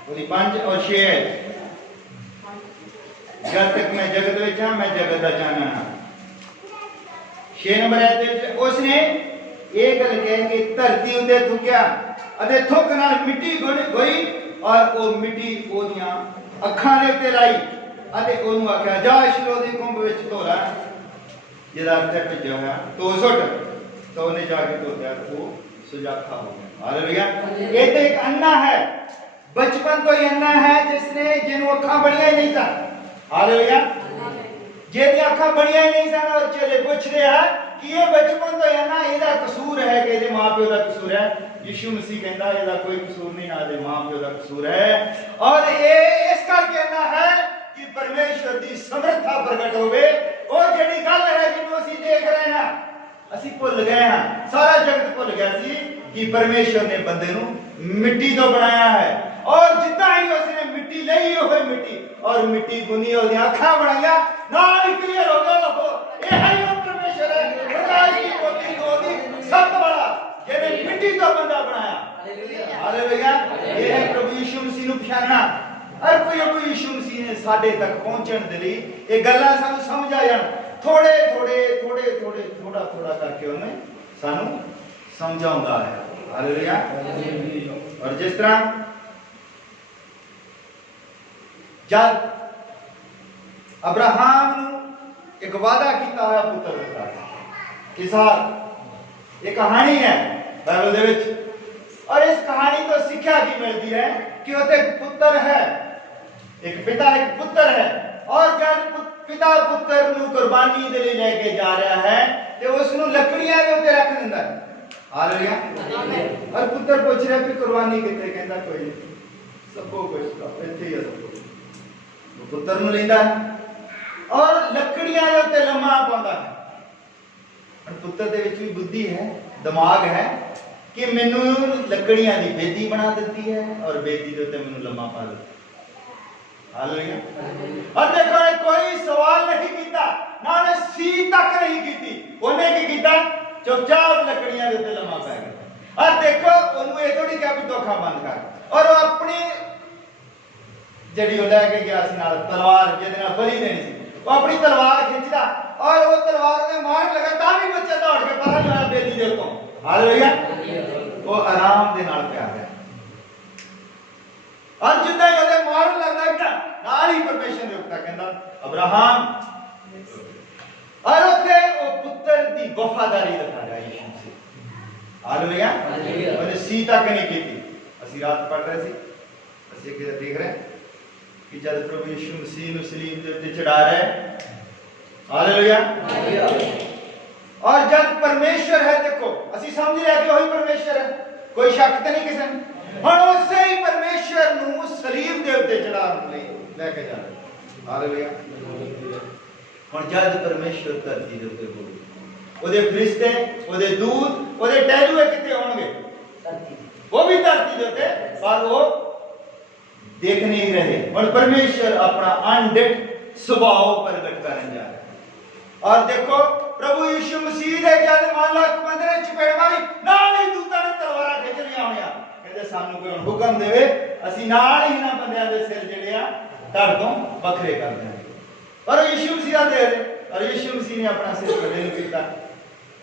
ਉਹਦੀ 5 और 6 है। जब तक मैं जगत में हाँ मैं जगत का चाहना हाँ। 6 नंबर है उसने एक गल कह के धरती उत्ते थुक्या अते थुक नाल मिट्टी गोई और वो मिट्टी ओदियां अखां दे उत्ते लाई अते ओनू आख्या जा शिलो दी कुंभ विच धोला, जिहदा अर्थ है भेजा होया तो सुट, तो उन्हें जाके धोया तो वो सुजाखा हो गया। हालेलुया। ये तो एक अन्ना है, बचपन तो ही अन्ना है जिसने जिन अखा बढ़िया ही नहीं था। हालेलुया। जेदी अखा बढ़िया ही नहीं सन और चेले पूछ रहे हैं कि ये बचपन तो अन्ना ਇਹਦਾ कसूर है कि ਇਹਦੇ मां-प्यो ਦਾ कसूर है। यीशु मसीह कहता है ਇਹਦਾ कोई कसूर नहीं, ना ਇਹਦੇ मां-प्यो ਦਾ कसूर है। और ये इस करके अन्ना है कि परमेश्वर ਦੀ ਸਮਰੱਥਾ ਪ੍ਰਗਟ ਹੋਵੇ। ਉਹ ਜਿਹੜੀ ਗੱਲ ਹੈ ਜਿਹਨੂੰ ਅਸੀਂ ਦੇਖ ਰਹੇ ਹਾਂ ਅਸੀਂ ਭੁੱਲ ਗਏ ਹਾਂ, ਸਾਰਾ ਜਗਤ ਭੁੱਲ ਗਿਆ ਸੀ कि परमेश्वर ने बंदे ਨੂੰ मिट्टी तो बनाया है और जितना ही उसने मिट्टी ली हुई मिट्टी और मिट्टी गुनी और अखा बनाया नाल क्लियर हो गया। लोगो ये है वो परमेश्वर है, प्रकाश की पोती गोदी सब बड़ा जिन्हें मिट्टी तो बंदा बनाया। हालेलुया। ये है प्रभु यीशु मसीह ਨੂੰ ਪਛਾਣਨਾ। और कोई यीशु मसीह ने साडे तक पहुंचण दे लई ये गल्लां सानू समझ आ जाण, थोड़े थोड़ा करके उन्हें सानू समझाउंदा है। हालेलुया। और जिस तरह जब अब्राहम ने एक वादा किया है पुत्र का, इसहाक, ये कहानी है बाइबल दे विच। और इस कहानी तो शिक्षा की मिलती है कि उसे एक पुत्र है, एक पिता एक पुत्र है और जब पिता पुत्र ਨੂੰ ਕੁਰਬਾਨੀ ਦੇ ਲਈ ਲੈ ਕੇ ਜਾ ਰਿਹਾ ਹੈ ਤੇ ਉਸ ਨੂੰ ਲੱਕੜੀਆਂ ਦੇ ਉੱਤੇ ਰੱਖ ਦਿੰਦਾ ਹੈ। हालेलुया। और पुत्र पूछ रहा है कुर्बानी कितने, कहता कोई नहीं, सबको कुछ इत्थे ही है सब कुछ। वो पुत्र ਨੂੰ ਲੈਂਦਾ और लकड़ियां ਦੇ ਉੱਤੇ ਲੰਮਾ ਪਾਉਂਦਾ ਹੈ। और पुत्र ਦੇ ਵਿੱਚ ਵੀ बुद्धि है, दिमाग है कि ਮੈਨੂੰ लकड़ियां ਦੀ बेदी बना देती है और बेदी ਦੇ ਉੱਤੇ ਮੈਨੂੰ ਲੰਮਾ ਪਾ देती है। हालेलुया। और देखो कोई सवाल नहीं किया, ना ने सी तक नहीं की, उन्हें की किया चुपचाप लकड़ियां के उत्ते लम्मा पै गया। और देखो उन्होंने ये थोड़ी कहा भी धोखा बंद कर, और वो अपनी जड़ी लैके गया तलवार जिहदे बलि देनी सी, वो अपनी तलवार खिंचदा और वो तलवार ने मार लगा तां भी बच्चा दौड़ के परा जाना बेदी दे उत्तों। हालेलुया। वो आराम दे नाल पिया गया और जिद्दां ही ओदे मारन लगदा नाल ही परमेश्वर ने उत्ता कहंदा अब्राहम, और उत्थे वो पुत्र दी वफादारी दिखाया यीशु मसीह। हालेलुया। और सी तक नहीं कीती। ਅਸੀਂ ਰਾਤ ਪੜ ਰਹੇ ਸੀ, ਅਸੀਂ ਅੱਗੇ ਦੇਖ ਰਹੇ ਕਿ ਜਦ ਪ੍ਰਭु ਯੀਸ਼ु ਮਸੀਹ ਨੂੰ ਸਲੀਬ ਦੇ ਉੱਤੇ ਚੜਾ ਰਹੇ। हालेलुया। और जब परमेश्वर है, देखो ਅਸੀਂ ਸਮਝ ਲਿਆ कि वही परमेश्वर है, कोई शक तो नहीं किसी ਨੂੰ। ਹੁਣ ਉਸੇ ਹੀ परमेश्वर ਨੂੰ ਸਲੀਬ ਦੇ ਉੱਤੇ ਚੜਾਉਣ ਲਈ ਲੈ ਕੇ ਜਾ ਰਹੇ। हालेलुया। ਹੁਣ ਜਦ परमेश्वर ਧਰਤੀ ਦੇ ਉੱਤੇ ਹੋਵੇ, ਉਹਦੇ ਫਰਿਸ਼ਤੇ, ਉਹਦੇ ਦੂਤ, ਉਹਦੇ ਟਹਿਲੂਏ ਕਿੱਥੇ ਹੋਣਗੇ? वो भी धरती ਦੇ ਉੱਤੇ, पर वो देख नहीं रहे। और परमेश्वर अपना अनडिट स्वभाव प्रकट करने जा रहे। और देखो प्रभु यीशु मसीह दे जद मान लो बंदे ने चपेड़ मारी नाल ही दूतां ने तलवारां खिच लिया होणियां कहंदे सानू कोई हुक्म देवे असीं नाल ही इन्हां बंदियां दे सिर जिहड़े आ धड़ तों वखरे कर देंगे पर यीशु मसीह दा दे और यीशु मसीह ने अपना सिर कदे नहीं कीता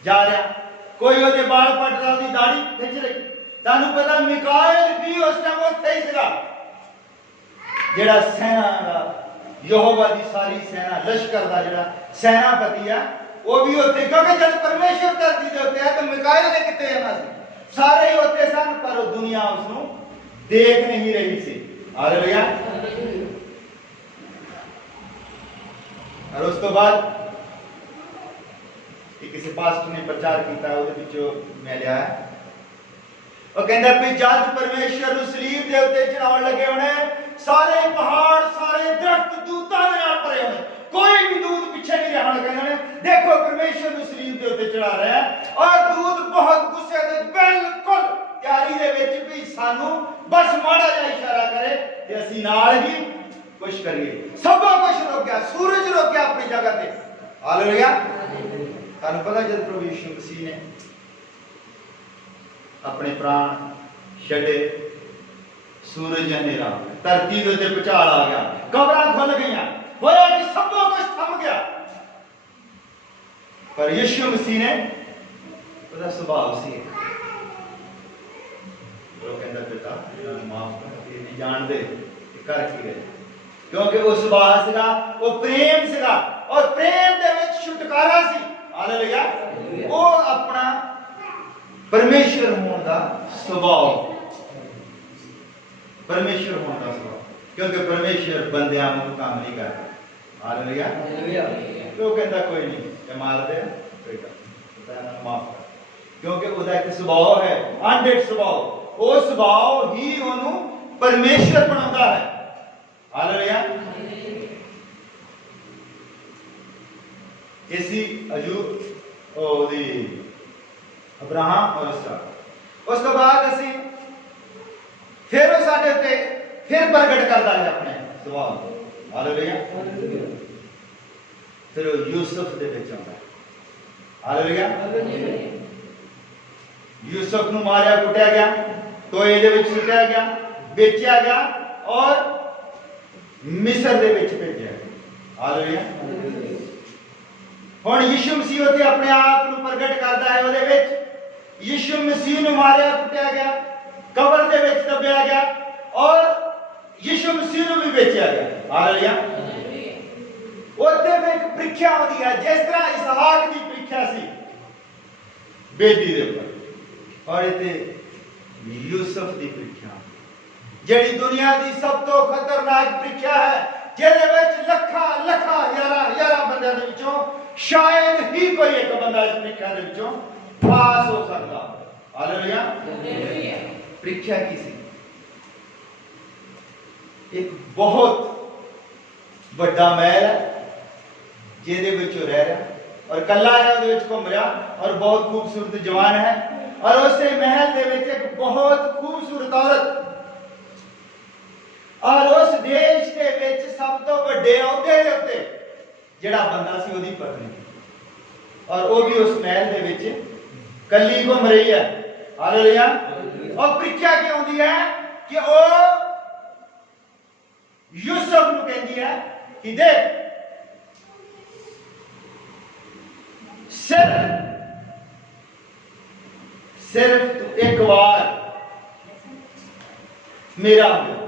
जा रहा कोई ओदे बाल पट रहा ओदी दाढ़ी खिच रही तानू पता मिकाएल भी उस टाइम उत्थे ही सीगा जेड़ा सेना दा यहोवा दी सारी सेना लश्कर दा जेड़ा सेनापति है वो भी उत्थे क्योंकि जब परमेश्वर धरती दे उत्ते है तो मिकाएल ने किथे जाना सी सारे ही उत्थे सन पर दुनिया उसनु देख नहीं रही सी हालेलुया और उस तो बाद किसी पास्टर ने प्रचार किया ਉਹਦੇ ਵਿੱਚੋਂ मैं लिया ਉਹ ਕਹਿੰਦਾ ਵੀ ਜਦ ਪਰਮੇਸ਼ਰ ਨੂੰ ਸਲੀਬ ਦੇ ਉੱਤੇ ਚੜਾਉਣ ਲੱਗੇ ਹੋਣੇ ਸਾਰੇ ਪਹਾੜ ਸਾਰੇ ਦਰਖਤ ਦੂਤਾਂ ਦੇ ਨਾਲ ਭਰੇ ਹੋਣੇ ਕੋਈ ਵੀ ਦੂਤ ਪਿੱਛੇ ਨਹੀਂ ਰਹਿਣ ਕਹਿੰਦੇ ਨੇ ਦੇਖੋ ਪਰਮੇਸ਼ਰ ਨੂੰ ਸਲੀਬ ਦੇ ਉੱਤੇ ਚੜਾ ਰਿਹਾ ਹੈ ਔਰ ਦੂਤ ਬਹੁਤ ਗੁੱਸੇ ਦੇ ਬਿਲਕੁਲ ਤਿਆਰੀ ਦੇ ਵਿੱਚ ਵੀ ਸਾਨੂੰ ਬਸ ਮਾੜਾ ਜਿਹਾ ਇਸ਼ਾਰਾ ਕਰੇ ਤੇ ਅਸੀਂ ਨਾਲ ਹੀ ਕੁਝ ਕਰੀਏ ਸਭ ਕੁਝ ਰੁਕ ਗਿਆ ਸੂਰਜ ਰੁਕ ਗਿਆ ਆਪਣੀ ਜਗ੍ਹਾ ਤੇ ਹਾਲੇਲੂਇਆ ਤੁਹਾਨੂੰ ਪਤਾ ਜਦ ਪ੍ਰਭੂ ਯਿਸੂ ਮਸੀਹ ਨੇ अपने प्राण छड़े सूरज अंधेरा धरती के उत्ते भुचाल आ गया कबरां खुल गई होया कि सब कुछ थम गया पर यीशु मसीह ने उसका स्वभाव सी वो कहता बेटा माफ कर ये नहीं जानते कर की गए क्योंकि वो स्वभाव सीगा वो प्रेम सीगा और प्रेम दे विच छुटकारा सी हालेलुया वो अपना परमेश्वर होने का स्वभाव परमेश्वर होने का स्वभाव क्योंकि परमेश्वर बंदियां को काम नहीं करता हालेलुया तो कहता कोई नहीं ये मार दे कोई गल माफ कर क्योंकि उसका एक स्वभाव है अनडिट स्वभाव वो स्वभाव ही ओनू परमेश्वर बनाता है हालेलुया इसी अजूब ओदी अब्राहम और इसहाक उस तो बाद असी फिर वो साडे उत्ते फिर प्रगट करता है अपने स्वभाव हालेलुया फिर वो यूसुफ दे विच आंदा हालेलुया यूसुफ नूं मारिया कुटिया गया टोए दे विच सुट्टिया गया बेचिया गया और मिस्र दे विच भेजिया गया हालेलुया हुण यीशु मसीह उत्ते अपने आप नूं प्रगट करता है ਉਹਦੇ ਵਿੱਚ यीशु मसीह ਨੂੰ ਮਾਰਿਆ ਕੁੱਟਿਆ ਗਿਆ ਕਬਰ ਦੇ ਵਿੱਚ ਦੱਬਿਆ ਗਿਆ ਔਰ यीशु मसीह ਨੂੰ ਵੀ ਵੇਚਿਆ ਗਿਆ ਹਾਲੇਲੂਇਆ ਉਹਦੇ ਵਿੱਚ ਪ੍ਰੀਖਿਆ ਹੁੰਦੀ ਹੈ ਜਿਸ ਤਰ੍ਹਾਂ ਇਸਹਾਕ ਦੀ ਪ੍ਰੀਖਿਆ ਸੀ ਬੇਟੀ ਦੇ ਉੱਪਰ ਔਰ ਇਤੇ ਯੂਸੁਫ ਦੀ ਪ੍ਰੀਖਿਆ ਜਿਹੜੀ ਦੁਨੀਆ ਦੀ ਸਭ ਤੋਂ ਖਤਰਨਾਕ ਪ੍ਰੀਖਿਆ ਹੈ ਜਿਹਦੇ ਵਿੱਚ ਲੱਖਾਂ ਲੱਖਾਂ ਹਜ਼ਾਰਾਂ ਬੰਦਿਆਂ ਦੇ ਵਿੱਚੋਂ शायद ही कोई एक बंदा इस प्रीक्षा के विचों पास हो सकता हालेलुया प्रीक्षा की सी एक बहुत बड़ा महल है ਜਿਹਦੇ ਵਿੱਚੋਂ रह रहा और कला है ਉਹਦੇ ਵਿੱਚ ਘੁੰਮ ਰਿਹਾ और बहुत खूबसूरत जवान है और उसे महल ਦੇ ਵਿੱਚ एक बहुत खूबसूरत औरत और उस देश ਦੇ ਵਿੱਚ सब तो ਵੱਡੇ ਅਹੁਦੇ ਦੇ ਉੱਤੇ ਜਿਹੜਾ ਬੰਦਾ ਸੀ ਉਹਦੀ ਪਤਨੀ और वो भी उस महल दे विच कली घूम रही है हालेलुया और प्रीख्या क्या होती है कि वो यूसुफ नूं कहती है कि देख सिर्फ तू एक बार मेरा हो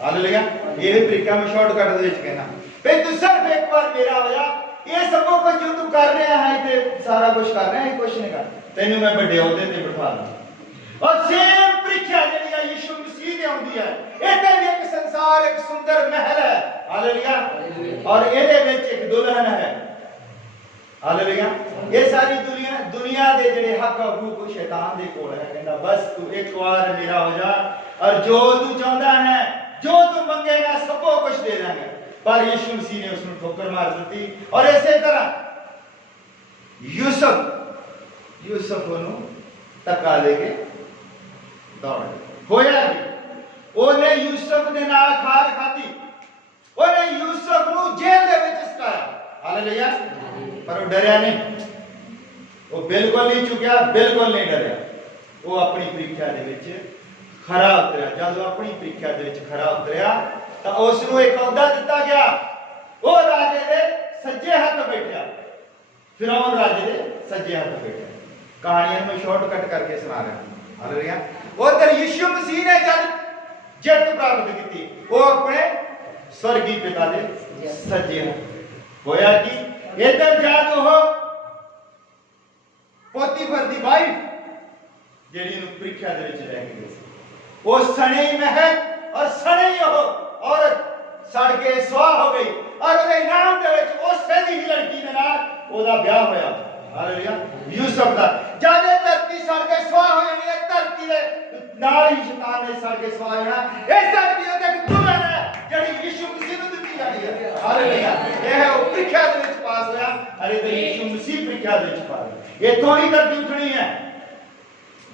हालेलुया ये प्रीख्या में शॉर्टकट दे विच कहना भाई तू सिर्फ एक बार मेरा हो जा ये सब कुछ जो तू कर रहा है ते सारा कुछ कर रहा है कुछ नहीं कर तेनू मैं बड़े ओहदे ते बिठा दूं और सेम प्रीख्या जेड़ी है यीशु मसीह दे आउंदी है इहदे भी एक संसार एक सुंदर महल है हालेलुया और इहदे विच एक दुल्हन है हालेलुया ये सारी दुनिया दे जेड़े हक हकूक शैतान दे कोल है कहंदा बस तू एक बार मेरा हो जा और जो तू चाहता है जो तू मंगेगा सब कुछ दे देंगे पर यीशु मसीह ने उसने ठोकर मार दी और इसी तरह यूसुफ ਨੂੰ ਧੱਕਾ ਦੇ ਕੇ ਦੌੜ ਹੋਇਆ ਉਹਨੇ यूसुफ ਦੇ ਨਾਲ ਖਾਰ ਖਾਧੀ ਉਹਨੇ यूसुफ ਨੂੰ ਜੇਲ੍ਹ ਦੇ ਵਿੱਚ ਸਟਾਇਆ हालेलुया। पर वो डरिया नहीं, वो बिल्कुल नहीं चुकिया, बिल्कुल नहीं डरिया। वो अपनी ਪ੍ਰੀਖਿਆ ਦੇ ਵਿੱਚ ਖਰਾ ਉਤਰਿਆ। ਜਦੋਂ ਆਪਣੀ ਪ੍ਰੀਖਿਆ ਦੇ ਵਿੱਚ ਖਰਾ ਉਤਰਿਆ ਤਾਂ ਉਸ ਨੂੰ ਇੱਕ ਅਹੁਦਾ ਦਿੱਤਾ ਗਿਆ। ਉਹ ਰਾਜੇ ਦੇ ਸੱਜੇ ਹੱਥ ਬੈਠਿਆ। ਫਿਰੌਨ ਰਾਜੇ ਦੇ ਸੱਜੇ ਹੱਥ ਬੈਠਿਆ। ਕਹਾਣੀਆਂ ਨੂੰ ਸ਼ਾਰਟਕਟ ਕਰਕੇ ਸੁਣਾ ਰਿਹਾ। ਹਾਲੇਲੂਇਆ। ਉਧਰ ਯਿਸੂ ਮਸੀਹ ਨੇ ਜਦ ਜਿੱਤ ਪ੍ਰਾਪਤ ਕੀਤੀ, ਉਹ ਆਪਣੇ स्वर्गीय पिता दे सज्जे होया कि इधर जद वो पोतीफर दी वाइफ जेड़ी नु ਪ੍ਰੀਖਿਆ ਦੇ ਵਿੱਚ ਲੈ ਕੇ ਗਈ ਸੀ, वो सने ही महल और सने ही वो औरत सड़ के स्वाह हो गई और ਉਹਦੇ ਇਨਾਮ ਦੇ ਵਿੱਚ ਉਸੇ ਦੀ ਹੀ ਲੜਕੀ ਦੇ ਨਾਲ ਉਹਦਾ ਵਿਆਹ ਹੋਇਆ। ਹਾਲੇਲੂਇਆ। ਯੂਸਫ ਦਾ ਜਦ ਇਹ ਧਰਤੀ ਸੜ ਕੇ स्वाह ਹੋ ਜਾਣੀ ਹੈ, ਧਰਤੀ ਦੇ ਨਾਲ ਹੀ ਸ਼ੈਤਾਨ ਨੇ ਸੜ ਕੇ स्वाह ਹੋਣਾ। ਇਸ ਧਰਤੀ ਦੇ ਇੱਕ ਦੁਲਹਨ ਹੈ ਜਿਹੜੀ ਯਿਸੂ ਮਸੀਹ ਨੂੰ ਦਿੱਤੀ ਜਾਣੀ ਹੈ। ਹਾਲੇਲੂਇਆ। ਇਹ ਉਹ ਪ੍ਰੀਖਿਆ ਦੇ ਵਿੱਚ ਪਾਸ ਹੋਇਆ, ਅਰੇ ਤੇ ਯਿਸੂ ਮਸੀਹ ਪ੍ਰੀਖਿਆ ਦੇ ਵਿੱਚ ਪਾਸ ਹੋਇਆ। ਇੱਥੋਂ ਹੀ ਧਰਤੀ ਉੱਠਣੀ ਹੈ।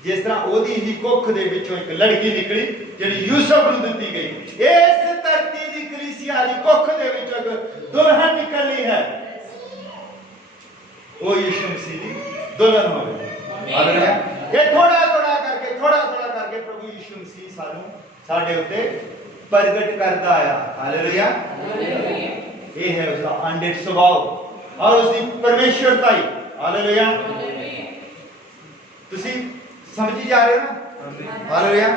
ਜਿਸ ਤਰ੍ਹਾਂ ਉਹਦੀ ਹੀ ਕੁੱਖ ਦੇ ਵਿੱਚੋਂ ਇੱਕ ਲੜਕੀ ਨਿਕਲੀ ਜਿਹੜੀ ਯੂਸਫ ਨੂੰ ਦਿੱਤੀ ਗਈ, ਇਸ ਧਰਤੀ ਦੀ ਕਲੀਸਿਆ ਦੀ ਕੁੱਖ ਦੇ ਵਿੱਚੋਂ ਇੱਕ ਦੁਲਹਨ ਨਿਕਲਣੀ ਹੈ। ਉਹ ਯਿਸੂ ਮਸੀਹ ਦੀ ਦੁਲਹਨ ਹੋਵੇ। ਹਾਲੇਲੂਇਆ। ਇਹ ਥੋੜਾ ਥੋੜਾ ਕਰਕੇ ਪ੍ਰਭੂ ਯਿਸੂ ਮਸੀਹ ਸਾਨੂੰ ਸਾਡੇ ਉੱਤੇ ਪ੍ਰਗਟ ਕਰਦਾ ਆਇਆ। ਹਾਲੇਲੂਇਆ। ਇਹ ਹੈ ਉਸਦਾ ਅਣਡਿੱਠ ਸੁਭਾਅ ਔਰ ਉਸਦੀ ਪਰਮੇਸ਼ਵਰਤਾ ਹੀ। ਹਾਲੇਲੂਇਆ। ਤੁਸੀਂ ਸਮਝੀ ਜਾ ਰਹੇ ਹੋ ਨਾ? ਹਾਲੇਲੂਇਆ।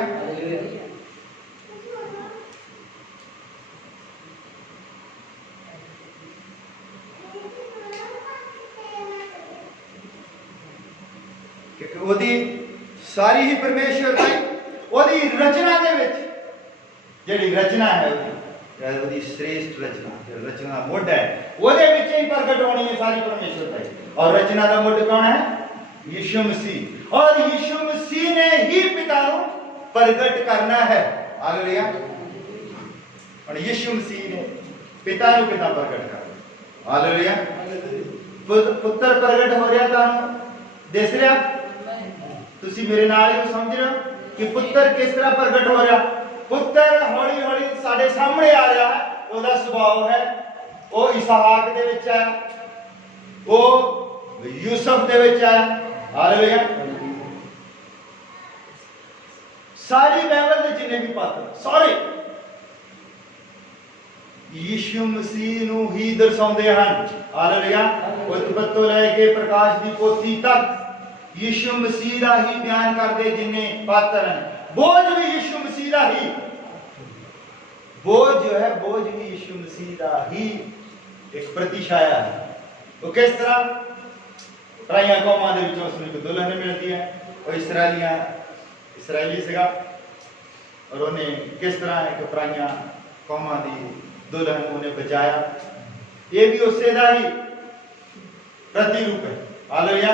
ਕਿਉਂਕਿ ਉਹਦੀ ਸਾਰੀ ਹੀ ਪਰਮੇਸ਼ਵਰਤਾ ਹੀ ਉਹਦੀ ਰਚਨਾ ਦੇ ਵਿੱਚ, ਜਿਹੜੀ ਰਚਨਾ ਹੈ ਉਹਦੀ श्रेष्ठ रचना ਦਾ ਮੁੱਢ ਹੈ, ਉਹਦੇ ਵਿੱਚ ਹੀ ਪ੍ਰਗਟ ਹੋਣੀ ਹੈ ਸਾਰੀ ਪਰਮੇਸ਼ਵਰਤਾ ਹੀ। ਔਰ ਰਚਨਾ ਦਾ ਮੁੱਢ ਕੌਣ ਹੈ? ਯਿਸੂ ਮਸੀਹ। और यीशु मसीह ने ही पिता को प्रगट करना है। हालेलुया। और यीशु मसीह ने पिता को पिता प्रगट करना। हालेलुया। पुत्र प्रगट हो रहा था, देख रहा तुसी मेरे नाल ही समझ रहे हो कि पुत्र किस तरह प्रगट हो रहा। पुत्र हौली हौली साडे सामने आ रहा है। ਉਹਦਾ ਸੁਭਾਅ ਹੈ ਉਹ ਇਸਹਾਕ ਦੇ ਵਿੱਚ ਹੈ, ਉਹ ਯੂਸਫ ਦੇ ਵਿੱਚ ਹੈ। ਹਾਲੇਲੂਇਆ। सारी बाइबल के जिन्ने भी पात्र सारे यीशु मसीह नूं ही दर्शाउंदे हन। हालेलुया। उत्पत्ति तो लेके प्रकाश दी पोथी तक यीशु मसीह दा ही बयान करदे जिन्ने पात्र हैं। बोझ भी यीशु मसीह दा ही, बोझ जो है बोझ भी यीशु मसीह दा ही एक प्रतिछाया है। वो किस तरह पराइयां कौमां दे विचों उसनूं एक दुल्हन मिलती है। वो इसराइली सीगा और उन्हें किस तरह एक पराइयां कौमां दी दुल्हन उन्हें बचाया। ये भी उससे दा ही प्रतिरूप है। हालेलुया।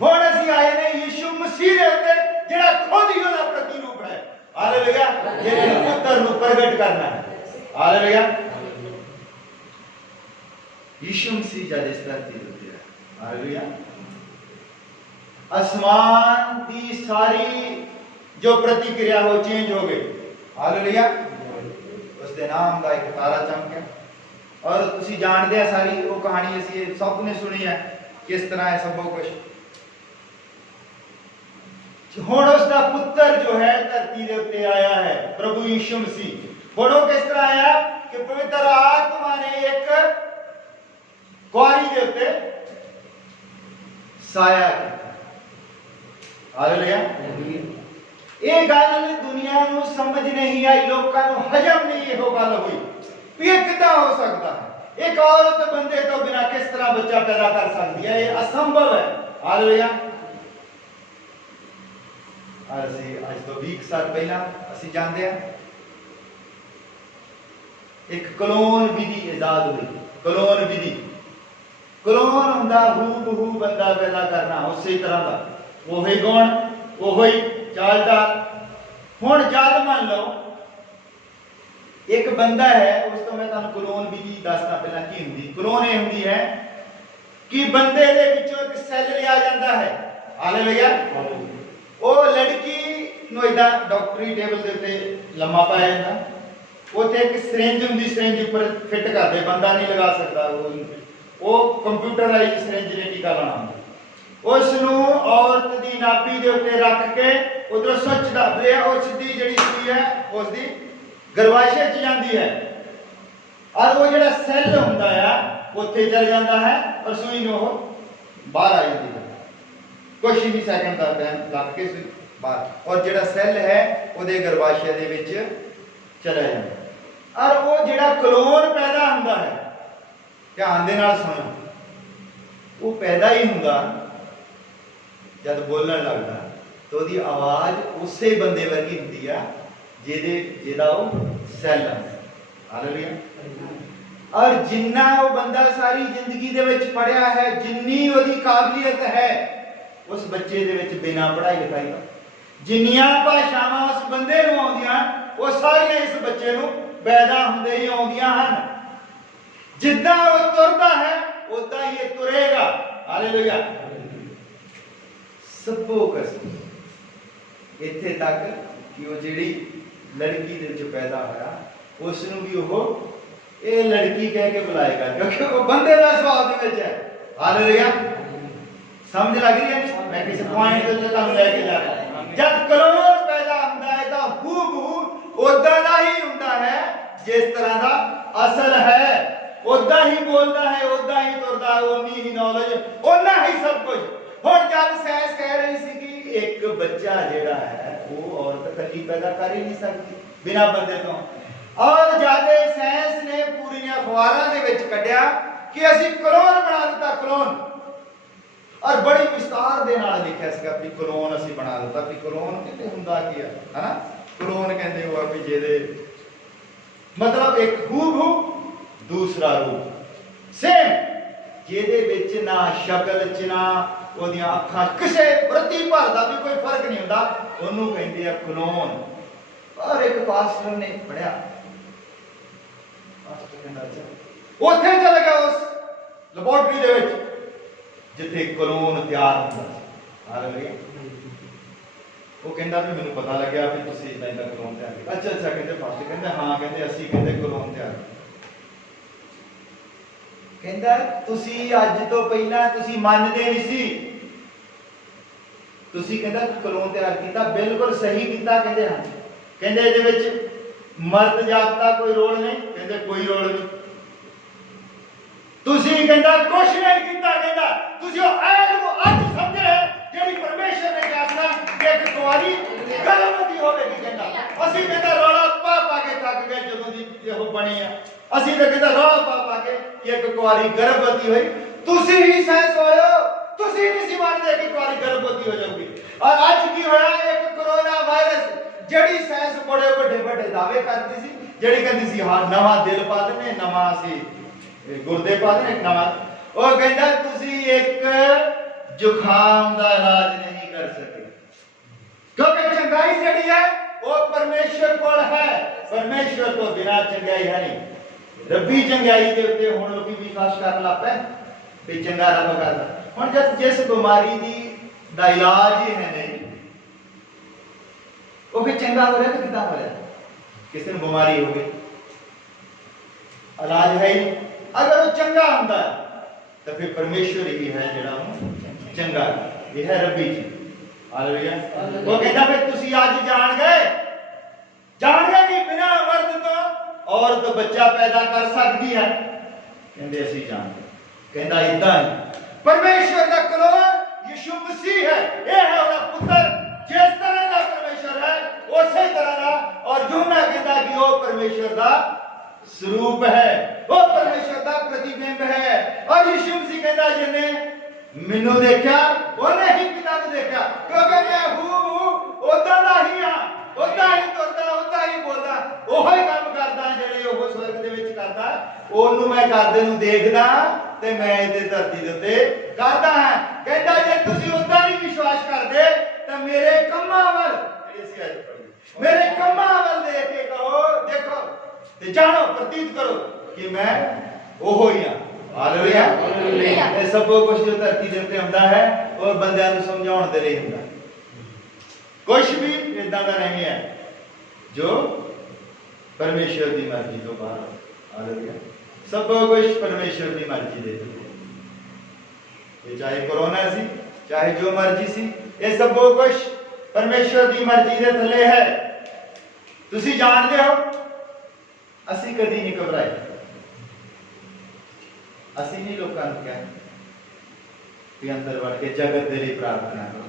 हुण असीं आए ने यीशु मसीह दे उत्ते जिहड़ा खुद ही उहदा प्रतिरूप है। हालेलुया। जिहने पुत्र नूं प्रगट करना है। हालेलुया। यीशु मसीह जद इस धरती ते उतरिया, हालेलुया, आसमान की सारी जो प्रतिक्रिया हो चेंज हो गई। हालेलुया। उसके नाम का एक तारा चमकिया और तुसी जानते हैं सारी वो कहानी असी सबने सुनी है किस तरह है सब कुछ। हुण उसका पुत्र जो है धरती के उत्ते आया है, प्रभु यीशु मसीह। हुण वो किस तरह आया कि पवित्र आत्मा ने एक कुआरी के उत्ते साया किया। हालेलुया। ये गल दुनिया नूं समझ नहीं आई, लोकां नूं हजम नहीं ये गल हुई भी ये किदां हो सकता है। एक औरत बंदे तो बिना किस तरह बच्चा पैदा कर सकती है, ये असंभव है। हालेलुया। आज तो 20 साल पहला असीं जानते हैं एक क्लोन विधि इजाद हुई। क्लोन विधि, क्लोन हुंदा हूबहू बंदा पैदा करना उसी तरह का, वही गुण वही चालदार। हुण जद मान लो एक बंदा है, उस तो मैं तुहानूं क्लोन विधि दसदा पहला की हुंदी। क्लोन ये हुंदी है कि बंदे दे विचों एक सैल लिया जाता है। हालेलुया। वो लड़की नूं इदां डॉक्टरी टेबल दे उत्ते लम्मा पाया जाता, उत्थे एक सिरिंज हुंदी, सिरिंज उपर फिट करदे, बंदा नहीं लगा सकता, वो कंप्यूटराइज सिरिंज ने टीका लाना, उसनू औरत की नाभि के उत्ते रख के उधर स्विच दबदे हैं और सीधी जी सुई है उसकी गर्भाशय च जाती है और वो जो सैल होंदा है उत्थे चल जाता है और सुई नूं बाहर आ जाती है, कुछ ही सैकंड का टाइम लग के सुई बाहर और जो सैल है वो गर्भाशय दे विच चला जाता और वो जो क्लोन पैदा होंदा है, ध्यान दे नाल सुनो, वो पैदा ही होंदा जब बोलने लगता तो उसकी आवाज़ उस बंदे वर्गी होंदी है जिहदा वो सैल है। हालेलुया। और जिन्ना वो बंदा सारी जिंदगी दे विच पढ़िया है, जिन्नी उसकी काबलियत है उस बच्चे दे विच बिना पढ़ाई लिखाई का, जिन्नियां भाषावां उस बंदे नूं आउंदियां वो सारियां इस बच्चे नूं पैदा हुंदे ही आउंदियां हन। जिद्दां वो तुरदा है उदां ही तुरेगा। हालेलुया। सबो कसम इत्थे तक कि वो जिहड़ी लड़की दे विच पैदा होया उसनूं भी वो ये लड़की कह के बुलाएगा क्योंकि वो बंदे का स्वभाव दे विच है। हालेलुया। समझ लग रही है? मैं किसी पॉइंट ते तुहानूं लेके जा रहा हूं। जब क्लोन पैदा हुंदा है तो हूबहू उदां दा ही हुंदा है जिस तरह दा असल है, उदां ही बोलता है, उदां ही तुरदा है, उन्नी ही नॉलेज, उन्ना ही सब कुछ। हुण जब सैंस कह रही सी कि एक बच्चा जिहड़ा है वो औरत कली पैदा कर ही नहीं सकती बिना बंदे तो, और जब साइंस ने पूरी अखबारां दे विच कढिया कि असीं क्लोन बना दिता, क्लोन, और बड़ी विस्तार दे नाल लिखिया सीगा कि क्लोन असीं बना दिता। कि क्लोन कहते हुंदा की है ना, क्लोन कहंदे हो कि जिहदे मतलब एक हूबहू दूसरा रूप सेम, जिहदे विच ना शक्ल च ना ओदियां अखां किसे प्रति भर दा भी कोई फर्क नहीं हुंदा, ओनू कहंदे आ क्लोन। और एक पास्टर ने पढ़िया, पास्टर कहंदा अच्छा उत्थे चल गया उस लैबोरेटरी दे विच जिथे क्लोन तैयार हुंदा। हालेलुया। वो कहंदा भी मैनूं पता लग्या भी तुसीं इदां इदां क्लोन तैयार कीता। अच्छा अच्छा कहंदे पास्टर, कहंदे हां, कहंदे असीं कहंदे क्लोन तैयार कहंदा तुसीं अज तो पहला तुसीं मनदे नहीं सी, तुसीं कहंदा क्लोन तैयार कीता, बिल्कुल सही कीता। कहंदे हां, कहंदे इहदे विच मर्द जात दा कोई रोल नहीं, कहंदे कोई रोल नहीं, तुसीं कहंदा कुछ नहीं कीता, कहंदा तुसीं ऐ नूं अज समझे जेहड़ी परमेश्वर ने कहना कि एक कुआरी गर्भवती होवेगी। कहंदा असीं कहंदा रौला पा पा के थक गए जदों दी ओह बनी आ, असीं तो कहंदा रौला पा पा के कि एक कुआरी गर्भवती होई। तुसीं ही साइंस वाले हो, तुसीं नहीं सी मानदे कि कुआरी गर्भवती हो जाऊगी। और अज की होया, एक कोरोना वायरस जेहड़ी साइंस बड़े बड़े बड़े दावे करती सी, जेहड़ी कहंदी सी हां नवा दिल पा देने, नवा असीं गुर्दे पा देने, नवा, वो कहंदा तुसीं एक जुखाम दा इलाज नहीं कर सके, क्योंकि चंगाई जेहड़ी है वो परमेश्वर कोल है, परमेश्वर तो बिना चंगाई है नहीं। रब्बी चंगाई के उत्ते हुण लोग विश्वास करन लग पए भी चंगा रब करदा। हुण जद जिस बीमारी दा इलाज ही है नहीं, वो फिर चंगा हो रहा तो कितना हो रहा? किसी ने बीमारी हो गई, इलाज है ही, अगर वो चंगा होंदा तो फिर परमेश्वर ही है जिहड़ा चंगा, यह है रब्बी जी। हालेलुया। वो कहता फिर तुसीं अज जान गए कि बिना मर्द तो औरत बच्चा पैदा कर सकती है। कहंदे असीं जान गए। कहंदा इदां ही परमेश्वर दा क्लोन यीशु मसीह है, यह है उसदा पुत्र, जिस तरह का परमेश्वर है उसी तरह का। और यूहन्ना कहता कि वो परमेश्वर दा स्वरूप है, वो परमेश्वर दा प्रतिबिंब है। और यीशु मसीह कहता जिन्हें मैनू देखा उन्हें ही पिता नूं देखा, क्योंकि मैं हूं उदां दा ही हां, उदां ही तुरदा, उदां ही बोलदा, ओही काम करदा जिहड़े ओह स्वर्ग दे विच करदा, ओनू मैं करदे नूं देखदा ते मैं इहदे धरती दे उत्ते करदा हां। कहंदा जे तुसीं उदां ही विश्वास करदे ते मेरे कम्मां वल, मेरे कम्मां वल देख के कहो, देखो ते जानो, प्रतीत करो कि मैं ओहो ही हां। हालेलुया। ये सब कुछ जो धरती दे उत्ते हुंदा है और बंदियां नूं समझाउण दे लई हुंदा, कुछ भी इदां दा नहीं है जो परमेश्वर की मर्जी तो बाहर। हालेलुया। सब कुछ परमेश्वर की मर्जी दे ये चाहे कोरोना सी, चाहे जो मर्जी सी, ये सब वो कुछ परमेश्वर की मर्जी के थले है। तुसी जानते हो असी कदी नहीं घबराए, असी नहीं लोगों को क्या कि अंदर बढ़ के जगत के लिए प्रार्थना करो,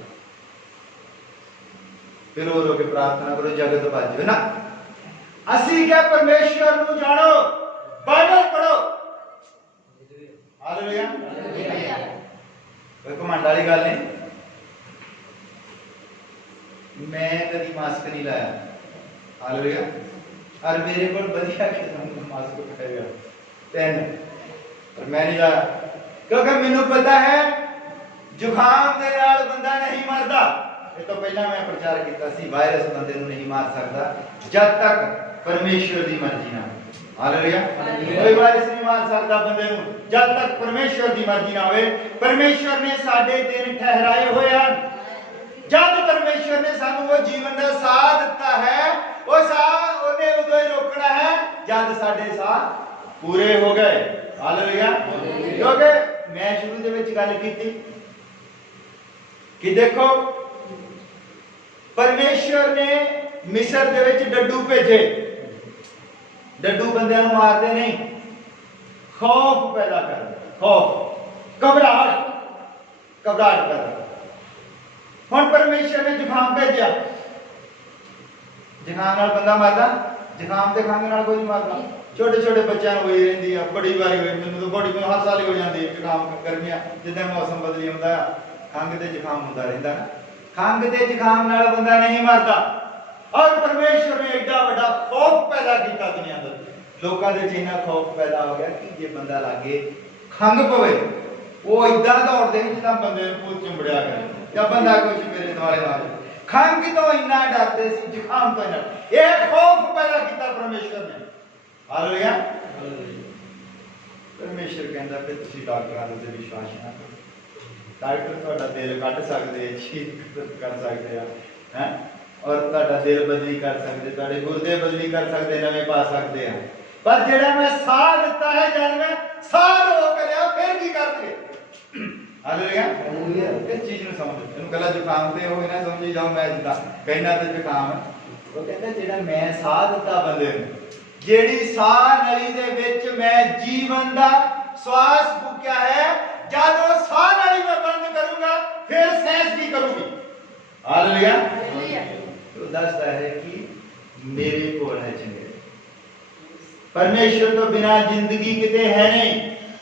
फिर रो के प्रार्थना करो जगत बच जाए ना। असी क्या परमेश्वर को जानो, बाइबल पढ़ो। हालेलुया। कोई घमंड वाली गल नहीं। मैं कभी मास्क नहीं लाया, हालेलुया, और मेरे को बढ़िया किस्म का मास्क पड़ेगा तीन, पर मैं नहीं लाया क्योंकि मैनू पता है जुखाम के नाल बंदा नहीं मरदा। ये तो पहला मैं प्रचार किया सी, वायरस बंदे नू नहीं मार सकता जब तक परमेश्वर की मर्जी ना। हालेलुया। कोई वायरस नहीं मार सकता बंदे नू जब तक परमेश्वर की मर्जी ना होवे। परमेश्वर ने साडे दिन ठहराए हुए हैं, जब परमेश्वर ने सानू वो जीवन का साथ दिता है, वो साथ उन्हें उदों ही रोकना है जब साडे साथ पूरे हो गए। हालेलुया। क्योंकि मैं शुरू दे विच गल कीती कि देखो परमेश्वर ने मिस्र दे विच डड्डू भेजे, डड्डू बंदियां नूं मारदे नहीं, खौफ पैदा कर, खौफ, घबराहट पैदा। हुण परमेश्वर ने जुखाम भेजा, जुखाम नाल बंदा मरदा, जुखाम ते खंघ नाल कोई नहीं मरदा। छोटे छोटे बच्चों को होई रहिंदी है, बड़ी बारी होई, मैनूं तो बड़ी हर साल ही हो जाती है जुखाम। गर्मियां जिद्दां मौसम बदली हुंदा खंघ ते जुखाम हुंदा रहिंदा ना। खंघ ते जुखाम नाल बंदा नहीं मरदा, और परमेश्वर ने एडा बड़ा खौफ पैदा किया दुनिया अंदर। लोगों के इन्ना खौफ पैदा हो गया कि जे बंदा लागे खंघ पवे वो इदा दौड़ते हैं जिदा बंदे भूत चिंबड़िया करे या बंदा कुछ मेरे द्वारे आ जाए। खंघ तो इन्ना डरते सी, जुखाम तो इन्ना, एक खौफ पैदा किया परमेश्वर ने। हालेलुया। परमेश्वर कहता कि तुसी डॉक्टरां ते विश्वास ना करो, डॉक्टर तुहाडा दिल कट सकदे, ठीक कर सकदे हैं, और तुहाडा दिल बदली कर सकदे, तुहाडे गुर्दे बदली कर सकदे, नवे पा सकदे हैं, पर जेड़ा मैं साह दिता है जन में साह रो करिया फिर की करदे। हालेलुया। इस चीज ਨੂੰ समझो, ਇਹਨੂੰ ਕੱਲਾ ਜ਼ੁਕਾਮ ਤੇ ਹੋਵੇ ਨਾ ਸਮਝੀ ਜਾਓ ਮੈਂ ਜਿੱਦਾਂ ਕਹਿਣਾ ਤੇ ਜ਼ੁਕਾਮ ਹੈ। ਉਹ ਕਹਿੰਦਾ ਜਿਹੜਾ ਮੈਂ ਸਾਹ ਦਿੱਤਾ ਬੰਦੇ ਨੂੰ, ਜਿਹੜੀ ਸਾਹ ਨਲੀ ਦੇ ਵਿੱਚ ਮੈਂ ਜੀਵਨ ਦਾ ਸਵਾਸ ਫੂਕਿਆ ਹੈ, जब वो साह नाली में बंद करूंगा फिर सांस की करूंगी। हालेलुया। तो दसता है कि मेरे को है चंगे, परमेश्वर तो बिना जिंदगी किते है नहीं।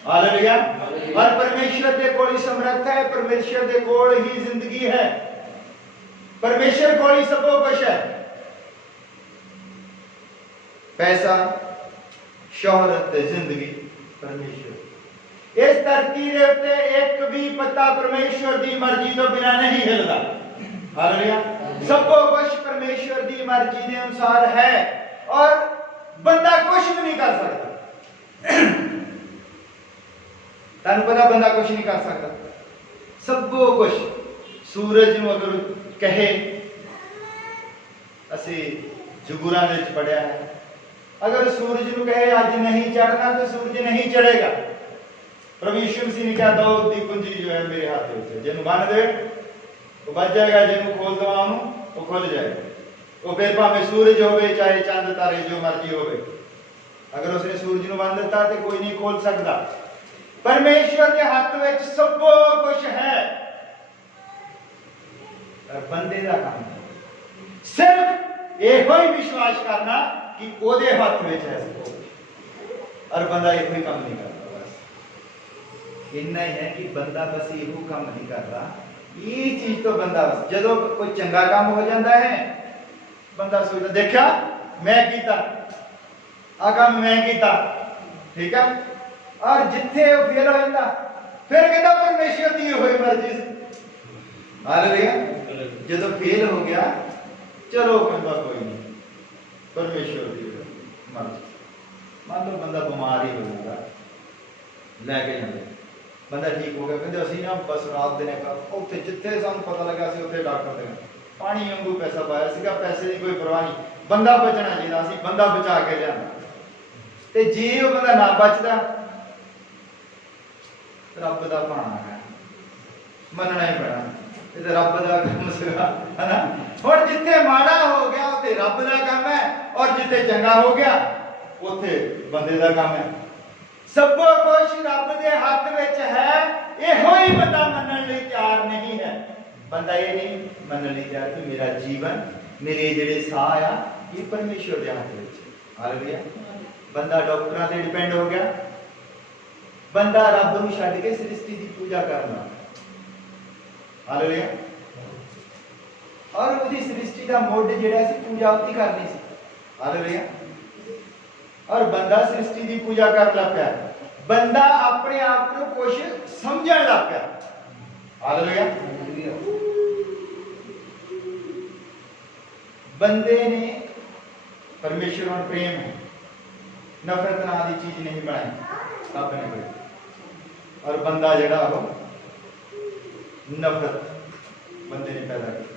हालेलुया। और परमेश्वर के कोल ही समर्थ है, परमेश्वर के कोल ही जिंदगी है, परमेश्वर कोल ही सब कुछ है। पैसा, शोहरत, जिंदगी परमेश्वर। इस धरती के उत्ते एक भी पत्ता परमेश्वर की मर्जी तो बिना नहीं हिलता। हालेलुया। सब कुछ परमेश्वर की मर्जी के अनुसार है और बंदा कुछ भी नहीं कर सकता। तानू पता बंदा कुछ नहीं कर सकता, सब कुछ। सूरज नूं अगर कहे, असी जुगुरा ने पढ़िया है, अगर सूरज नूं कहे अज नहीं चढ़ना तो सूरज नहीं चढ़ेगा। प्रभु यीशु मसीह ने कहा दाऊद दी कुंजी जो है मेरे हाथ में, जिन्हों बन दे वो बच जाएगा, जिन्हों खोल दवा वो खुल जाएगा। वो फिर भावे सूरज होवे चाहे चंद तारे जो मर्जी होवे, अगर उसने सूरज नूं बन दिता तो कोई नहीं खोल सकता। परमेश्वर के हाथ में सब कुछ है, बंदे का काम सिर्फ यही विश्वास करना कि ओदे हाथ में है और बंदा यही काम नहीं करता। इन्ना ही है कि बंदा बस यही काम नहीं करता, ये चीज तो बंदा जो कोई चंगा काम हो जाता है बंदा सोचता देखा मैं कीता आ काम मैं कीता, ठीक है, और जिथे वो फेल हो जाता फिर कहता परमेश्वर की हुई मर्जी से। हालेलुया। जो फेल हो गया चलो कहता कोई नहीं, परमेश्वर की मर्जी। मान लो बंदा बीमार ही हो जाता, लैके जाते, बंदा ठीक हो गया, कहते असी ना बस रात दिन उत्थे जिथे सानू पता लगा सी उत्थे डॉक्टर दे पानी वांगू पैसा पाया सीगा, पैसे की कोई परवाह नहीं, बंदा बचना चाहिए सी, बंदा बचा के लिया। ते जे वो बंदा ना बचदा रब दा भाना है, ਮੰਨਣਾ ਹੀ ਪੈਣਾ, ਇਹ ਤਾਂ ਰੱਬ ਦਾ ਕੰਮ ਸੀਗਾ, ਹਨਾ। ਹੁਣ ਜਿੱਥੇ ਮਾੜਾ ਹੋ ਗਿਆ ਉੱਥੇ ਰੱਬ ਦਾ ਕੰਮ ਹੈ, ਔਰ ਜਿੱਥੇ ਚੰਗਾ ਹੋ ਗਿਆ ਉੱਥੇ ਬੰਦੇ ਦਾ ਕੰਮ ਹੈ। ਸਭੋ ਕੁਛ ਰੱਬ ਦੇ ਹੱਥ ਵਿੱਚ ਹੈ, ਇਹੋ ਹੀ ਬੰਦਾ ਮੰਨਣ ਲਈ ਤਿਆਰ ਨਹੀਂ ਹੈ। ਬੰਦਾ ਇਹ ਨਹੀਂ ਮੰਨਣ ਲਈ ਤਿਆਰ ਕਿ ਮੇਰਾ ਜੀਵਨ, ਮੇਰੇ ਜਿਹੜੇ ਸਾਹ ਆ, ਇਹ ਪਰਮੇਸ਼ਵਰ ਦੇ ਹੱਥ ਵਿੱਚ। ਹਾਲੇਲੂਇਆ। ਬੰਦਾ ਡਾਕਟਰਾਂ ਤੇ ਡਿਪੈਂਡ ਹੋ ਗਿਆ, ਬੰਦਾ ਰੱਬ ਨੂੰ ਛੱਡ ਕੇ ਸ੍ਰਿਸ਼ਟੀ ਦੀ ਪੂਜਾ ਕਰਨਾ। ਹਾਲੇਲੂਇਆ। ਔਰ ਉਹਦੀ ਸ੍ਰਿਸ਼ਟੀ ਦਾ ਮੁੱਢ ਜਿਹੜਾ ਸੀ ਪੂਜਾ ਉਹਦੀ ਕਰਨੀ ਸੀ। ਹਾਲੇਲੂਇਆ। ਔਰ ਬੰਦਾ ਸ੍ਰਿਸ਼ਟੀ ਦੀ ਪੂਜਾ ਕਰਨ ਲੱਗ ਪਿਆ, ਬੰਦਾ ਆਪਣੇ ਆਪ ਨੂੰ ਕੁਝ ਸਮਝਣ ਲੱਗ ਪਿਆ। ਹਾਲੇਲੂਇਆ। ਬੰਦੇ ਨੇ ਪਰਮੇਸ਼ਰ ਨਾਲ ਪ੍ਰੇਮ ਹੈ, ਨਫ਼ਰਤ ਨਾਂ ਦੀ ਚੀਜ਼ ਨਹੀਂ ਬਣਾਈ ਰੱਬ ਨੇ ਕੋਈ, ਔਰ ਬੰਦਾ ਜਿਹੜਾ ਉਹ ਨਫ਼ਰਤ ਬੰਦੇ ਨੇ ਪੈਦਾ ਕੀਤੀ।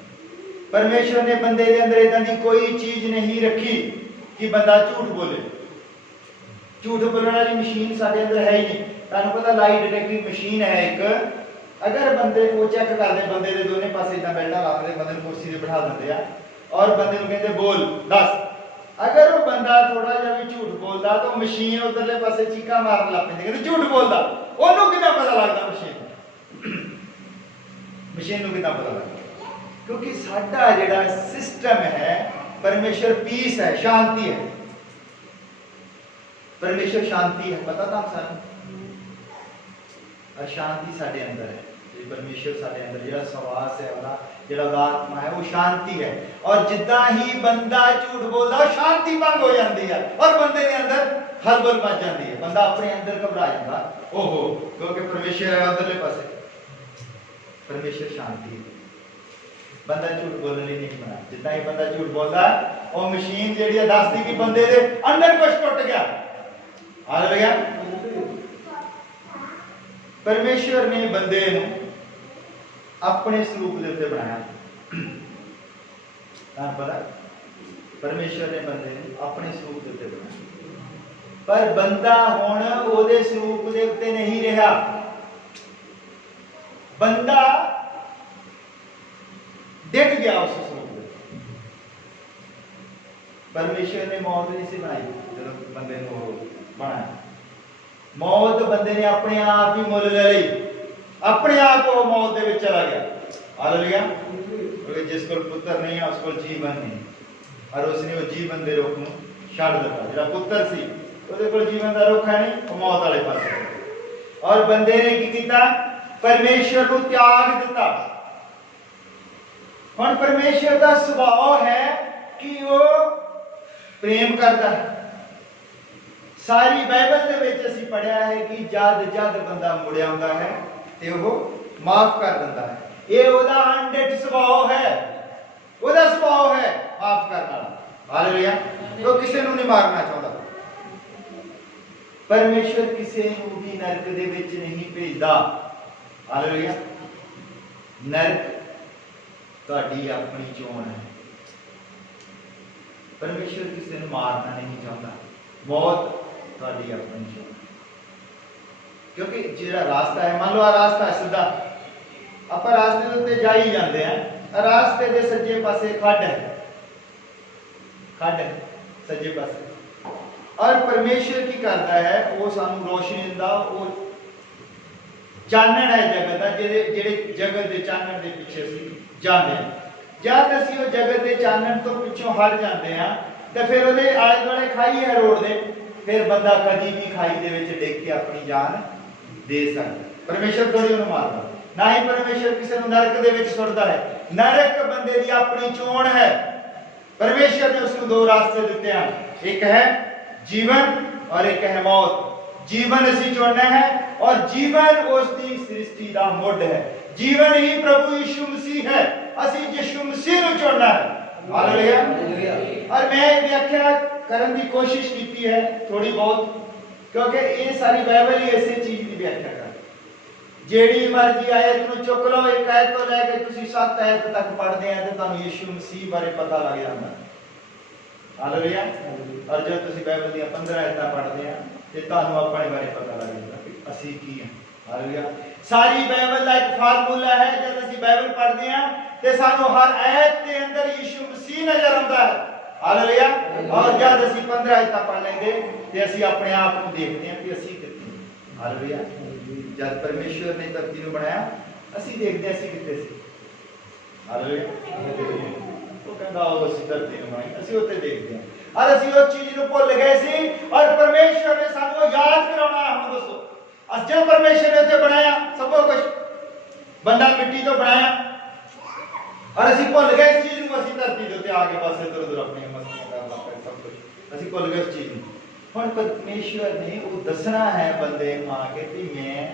ਪਰਮੇਸ਼ਰ ਨੇ ਬੰਦੇ ਦੇ ਅੰਦਰ ਇਦਾਂ ਦੀ ਕੋਈ ਚੀਜ਼ ਨਹੀਂ ਰੱਖੀ ਕਿ ਬੰਦਾ ਝੂਠ ਬੋਲੇ। ਝੂਠ ਬੋਲਣ ਵਾਲੀ ਮਸ਼ੀਨ ਸਾਡੇ ਅੰਦਰ ਹੈ ਹੀ ਨਹੀਂ। ਤੁਹਾਨੂੰ ਪਤਾ ਲਾਈ ਡਿਟੈਕਟਿਵ ਮਸ਼ੀਨ ਹੈ ਇੱਕ, ਅਗਰ ਬੰਦੇ ਉਹ ਚੈੱਕ ਕਰਦੇ, ਬੰਦੇ ਦੇ ਦੋਨੇ ਪਾਸੇ ਇਦਾਂ ਬੈਲਟਾਂ ਲਾ ਦਿੰਦੇ, ਬੰਦੇ ਨੂੰ ਕੁਰਸੀ ਤੇ ਬਿਠਾ ਦਿੰਦੇ ਆ, ਔਰ ਬੰਦੇ ਨੂੰ ਕਹਿੰਦੇ ਬੋਲ ਦੱਸ। ਅਗਰ ਉਹ ਬੰਦਾ ਥੋੜਾ ਜਿਹਾ ਵੀ ਝੂਠ ਬੋਲਦਾ ਤਾਂ ਮਸ਼ੀਨ ਉਧਰਲੇ ਪਾਸੇ ਚੀਕਾਂ ਮਾਰਨ ਲੱਗ ਪੈਂਦੀ, ਕਹਿੰਦੇ ਝੂਠ ਬੋਲਦਾ। ਉਹਨੂੰ ਕਿੱਦਾਂ ਪਤਾ ਲੱਗਦਾ? ਮਸ਼ੀਨ ਨੂੰ ਕਿੱਦਾਂ ਪਤਾ ਲੱਗਦਾ? ਕਿਉਂਕਿ ਸਾਡਾ ਜਿਹੜਾ ਸਿਸਟਮ ਹੈ, ਪਰਮੇਸ਼ਰ ਪੀਸ ਹੈ, ਸ਼ਾਂਤੀ ਹੈ। ਪਰਮੇਸ਼ਰ ਸ਼ਾਂਤੀ ਹੈ, ਪਤਾ ਤਾਂ ਸਾਨੂੰ। ਸ਼ਾਂਤੀ ਸਾਡੇ ਅੰਦਰ ਹੈ। ਪਰਮੇਸ਼ਰ ਸਾਡੇ ਅੰਦਰ ਜਿਹੜਾ ਸਵਾਸ ਹੈ, ਉਹਦਾ ਜਿਹੜਾ ਆਤਮਾ ਹੈ, ਉਹ ਸ਼ਾਂਤੀ ਹੈ। ਔਰ ਜਿੱਦਾਂ ਹੀ ਬੰਦਾ ਝੂਠ ਬੋਲਦਾ, ਸ਼ਾਂਤੀ ਭੰਗ ਹੋ ਜਾਂਦੀ ਹੈ, ਔਰ ਬੰਦੇ ਦੇ ਅੰਦਰ ਹਲਬਲ ਮਚ ਜਾਂਦੀ ਹੈ। ਬੰਦਾ ਆਪਣੇ ਅੰਦਰ ਘਬਰਾ ਜਾਂਦਾ, ਓਹੋ, ਕਿਉਂਕਿ ਪਰਮੇਸ਼ਰ ਹੈ ਉਧਰਲੇ ਪਾਸੇ। ਪਰਮੇਸ਼ਰ ਸ਼ਾਂਤੀ ਹੈ। ਬੰਦਾ ਝੂਠ ਬੋਲਣ ਲਈ ਨਹੀਂ ਬਣਾ। ਜਿੱਦਾਂ ਹੀ ਬੰਦਾ ਝੂਠ ਬੋਲਦਾ, ਉਹ ਮਸ਼ੀਨ ਜਿਹੜੀ ਦੱਸਦੀ ਕਿ ਬੰਦੇ ਦੇ ਅੰਦਰ ਕੁਝ ਟੁੱਟ ਗਿਆ। ਹਾਲੇਲੂਇਆ। ਪਰਮੇਸ਼ਰ ਨੇ ਬੰਦੇ ਨੂੰ ਆਪਣੇ ਸਰੂਪ ਦੇ ਉੱਤੇ ਬਣਾਇਆ। ਤਾਂ ਪਤਾ, ਪਰਮੇਸ਼ਰ ਨੇ ਬੰਦੇ ਨੂੰ ਆਪਣੇ ਸਰੂਪ ਦੇ ਉੱਤੇ ਬਣਾਇਆ, ਪਰ ਬੰਦਾ ਹੁਣ ਉਹਦੇ ਸਰੂਪ ਦੇ ਉੱਤੇ ਨਹੀਂ ਰਿਹਾ। ਬੰਦਾ ਡਿੱਗ ਗਿਆ ਉਸ ਸਰੂਪ ਦੇ। ਪਰਮੇਸ਼ਰ ਨੇ ਮੌਤ ਨਹੀਂ ਸੀ ਬਣਾਈ ਜਦੋਂ ਬੰਦੇ ਨੂੰ ਬਣਾਇਆ। ਮੌਤ ਬੰਦੇ ਨੇ ਆਪਣੇ ਆਪ ਹੀ ਮੁੱਲ ਲੈ ਲਈ, ਆਪਣੇ ਆਪ ਉਹ ਮੌਤ ਦੇ ਵਿੱਚ ਚਲਾ ਗਿਆ। ਹਾਲੇਲੂਇਆ। ਕਿਉਂਕਿ ਜਿਸ ਕੋਲ ਪੁੱਤਰ ਨਹੀਂ ਹੈ ਉਸ ਕੋਲ ਜੀਵਨ ਨਹੀਂ, ਔਰ ਉਸਨੇ ਉਹ ਜੀਵਨ ਦੇ ਰੁੱਖ ਨੂੰ ਛੱਡ ਦਿੱਤਾ। ਜਿਹੜਾ ਪੁੱਤਰ ਸੀ ਉਹਦੇ ਕੋਲ ਜੀਵਨ ਦਾ ਰੁੱਖ ਹੈ ਨਹੀਂ, ਉਹ ਮੌਤ ਵਾਲੇ ਪਾਸੇ। ਔਰ ਬੰਦੇ ਨੇ ਕੀ ਕੀਤਾ? ਪਰਮੇਸ਼ਰ ਨੂੰ ਤਿਆਗ ਦਿੱਤਾ। ਹੁਣ ਪਰਮੇਸ਼ਰ ਦਾ ਸੁਭਾਅ ਹੈ ਕਿ ਉਹ ਪ੍ਰੇਮ ਕਰਦਾ ਹੈ। ਸਾਰੀ ਬਾਈਬਲ ਦੇ ਵਿੱਚ ਅਸੀਂ ਪੜ੍ਹਿਆ ਹੈ ਕਿ ਜਦ ਬੰਦਾ ਮੁੜ ਆਉਂਦਾ ਹੈ ਤੇ ਉਹ ਮਾਫ ਕਰ ਦਿੰਦਾ ਹੈ। ਇਹ ਉਹਦਾ ਅਨਡਿਟ ਸੁਭਾਅ ਹੈ, ਉਹਦਾ ਸੁਭਾਅ ਹੈ ਮਾਫ ਕਰਨ ਵਾਲਾ। ਹਾਲੇਲੂਇਆ। ਉਹ ਕਿਸੇ ਨੂੰ ਨਹੀਂ ਮਾਰਨਾ ਚਾਹੁੰਦਾ। ਪਰਮੇਸ਼ਰ ਕਿਸੇ ਨੂੰ ਵੀ ਨਰਕ ਦੇ ਵਿੱਚ ਨਹੀਂ ਭੇਜਦਾ। ਹਾਲੇਲੂਇਆ। ਨਰਕ ਤੁਹਾਡੀ ਆਪਣੀ ਚੋਣ ਹੈ। ਪਰਮੇਸ਼ਰ ਕਿਸੇ ਨੂੰ ਮਾਰਨਾ ਨਹੀਂ ਚਾਹੁੰਦਾ। ਮੌਤ ਤੁਹਾਡੀ ਆਪਣੀ ਚੋਣ। ਕਿਉਂਕਿ ਜਿਹੜਾ ਰਾਸਤਾ ਹੈ, ਮੰਨ ਲਓ ਆ ਰਾਸਤਾ ਹੈ ਸਿੱਧਾ, ਆਪਾਂ ਰਾਸਤੇ ਦੇ ਉੱਤੇ ਜਾ ਹੀ ਜਾਂਦੇ ਆ। ਰਾਸਤੇ ਦੇ ਸੱਜੇ ਪਾਸੇ ਖੱਡ ਹੈ, ਖੱਡ ਸੱਜੇ ਪਾਸੇ। ਔਰ ਪਰਮੇਸ਼ਰ ਕੀ ਕਰਦਾ ਹੈ? ਉਹ ਸਾਨੂੰ ਰੋਸ਼ਨੀ ਦਿੰਦਾ, ਉਹ ਚਾਨਣ ਹੈ ਜਗਤ ਦਾ, ਜਿਹੜੇ ਜਗਤ ਦੇ ਚਾਨਣ ਦੇ ਪਿੱਛੇ ਅਸੀਂ ਜਾਂਦੇ ਹਾਂ। ਜਦ ਅਸੀਂ ਉਹ ਜਗਤ ਦੇ ਚਾਨਣ ਤੋਂ ਪਿੱਛੋਂ ਹਟ ਜਾਂਦੇ ਹਾਂ ਤੇ ਫਿਰ ਉਹਦੇ ਆਲੇ ਦੁਆਲੇ ਖਾਈ ਹੈ ਰੋਡ ਦੇ, ਫਿਰ ਬੰਦਾ ਕਦੀ ਵੀ ਖਾਈ ਦੇ ਵਿੱਚ ਡਿੱਗ ਕੇ ਆਪਣੀ ਜਾਨ ਦੇ ਸਕਦਾ। ਪਰਮੇਸ਼ਰ ਥੋੜੀ ਉਹਨੂੰ ਮਾਰਦਾ, ਨਾ ਹੀ ਪਰਮੇਸ਼ਰ ਕਿਸੇ ਨੂੰ ਨਰਕ ਦੇ ਵਿੱਚ ਸੁੱਟਦਾ ਹੈ। ਨਰਕ ਬੰਦੇ ਦੀ ਆਪਣੀ ਚੋਣ ਹੈ। ਪਰਮੇਸ਼ਰ ਨੇ ਉਸ ਨੂੰ ਦੋ ਰਾਸਤੇ ਦਿੱਤੇ ਹਨ, ਇੱਕ ਹੈ ਜੀਵਨ ਔਰ ਇੱਕ ਹੈ ਮੌਤ। ਜੀਵਨ ਅਸੀਂ ਚੁਣਨਾ ਹੈ, ਔਰ ਜੀਵਨ ਉਸ ਦੀ ਸ੍ਰਿਸ਼ਟੀ ਦਾ ਮੁੱਢ ਹੈ। ਜੀਵਨ ਹੀ ਪ੍ਰਭੂ ਯਿਸੂ ਮਸੀਹ ਹੈ। ਅਸੀਂ ਯਿਸੂ ਮਸੀਹ ਨੂੰ ਚੁਣਨਾ ਹੈ। ਹਾਲੇਲੂਇਆ। ਔਰ ਮੈਂ ਇਹ ਵਿਆਖਿਆ ਕਰਨ ਦੀ ਕੋਸ਼ਿਸ਼ ਕੀਤੀ ਹੈ ਥੋੜੀ ਬਹੁਤ, ਕਿਉਂਕਿ ਇਹ ਸਾਰੀ ਬਾਈਬਲ ਹੀ ਇਸੇ ਚੀਜ਼ ਦੀ ਵਿਆਖਿਆ ਕਰਦੀ। ਜਿਹੜੀ ਮਰਜ਼ੀ ਆਇਤ ਨੂੰ ਚੁੱਕ ਲਓ, ਇੱਕ ਆਇਤ ਤੋਂ ਲੈ ਕੇ ਤੁਸੀਂ 7 ਆਇਤ ਤੱਕ ਪੜ੍ਹਦੇ ਆ ਤੇ ਤੁਹਾਨੂੰ ਯਿਸੂ ਮਸੀਹ ਬਾਰੇ ਪਤਾ ਲੱਗ ਜਾਂਦਾ। ਹਾਲੇਲੂਇਆ। ਔਰ ਜਦੋਂ ਤੁਸੀਂ ਬਾਈਬਲ ਦੀਆਂ 15 ਆਇਤਾਂ ਪੜ੍ਹਦੇ ਆ ਤੇ ਤੁਹਾਨੂੰ ਆਪਣੇ ਬਾਰੇ ਪਤਾ ਲੱਗ ਜਾਂਦਾ ਕਿ ਅਸੀਂ ਕੀ ਹਾਂ। ਹਾਲੇਲੂਇਆ। ਸਾਰੀ ਬਾਈਬਲ ਦਾ ਇੱਕ ਫਾਰਮੂਲਾ ਹੈ। ਜਦ ਅਸੀਂ ਬਾਈਬਲ ਪੜ੍ਹਦੇ ਹਾਂ ਤੇ ਸਾਨੂੰ ਹਰ ਆਇਤ ਦੇ ਅੰਦਰ ਯਿਸੂ ਮਸੀਹ ਨਜ਼ਰ ਆਉਂਦਾ ਹੈ। ਹਾਲੇਲੂਇਆ। ਔਰ ਜਦ ਅਸੀਂ 15 ਆਇਤਾਂ ਪੜ੍ਹ ਲੈਂਦੇ ਤੇ ਅਸੀਂ ਆਪਣੇ ਆਪ ਨੂੰ ਦੇਖਦੇ ਹਾਂ ਕਿ ਅਸੀਂ ਕਿੱਥੇ। ਹਾਲੇਲੂਇਆ। ਜਦ ਪਰਮੇਸ਼ਵਰ ਨੇ ਧਰਤੀ ਨੂੰ ਬਣਾਇਆ ਅਸੀਂ ਦੇਖਦੇ ਅਸੀਂ ਕਿੱਥੇ ਸੀ। ਹਾਲੇਲੂਇਆ। ਉਹ ਕਹਿੰਦਾ ਉਹ ਅਸੀਂ ਧਰਤੀ ਨੂੰ ਬਣਾਈ, ਅਸੀਂ ਉੱਥੇ ਦੇਖਦੇ ਹਾਂ ਔਰ ਅਸੀਂ ਉਸ ਚੀਜ਼ ਨੂੰ ਭੁੱਲ ਗਏ ਸੀ ਔਰ ਪਰਮੇਸ਼ਵਰ ਨੇ ਸਾਨੂੰ ਯਾਦ ਕਰਾਉਣਾ ਹੈ। ਹੁਣ ਦੱਸੋ ਜਦ ਪਰਮੇਸ਼ਵਰ ਨੇ ਉੱਥੇ ਬਣਾਇਆ ਸਭ ਕੁਝ, ਬੰਦਾ ਮਿੱਟੀ ਤੋਂ ਬਣਾਇਆ ਔਰ ਅਸੀਂ ਭੁੱਲ ਗਏ ਇਸ ਚੀਜ਼ ਨੂੰ। ਅਸੀਂ ਧਰਤੀ ਦੇ ਉੱਤੇ ਆ ਕੇ ਬਸ ਇੱਧਰ ਉੱਧਰ ਆਪਣੀਆਂ ਮਸਤੀਆਂ ਕਰਨ ਲੱਗ ਪਏ, ਸਭ ਕੁਝ ਅਸੀਂ ਭੁੱਲ ਗਏ ਉਸ ਚੀਜ਼ ਨੂੰ। ਹੁਣ ਪਰਮੇਸ਼ਵਰ ਨੇ ਉਹ ਦੱਸਣਾ ਹੈ ਬੰਦੇ ਨੂੰ ਆ ਕੇ ਕਿ ਮੈਂ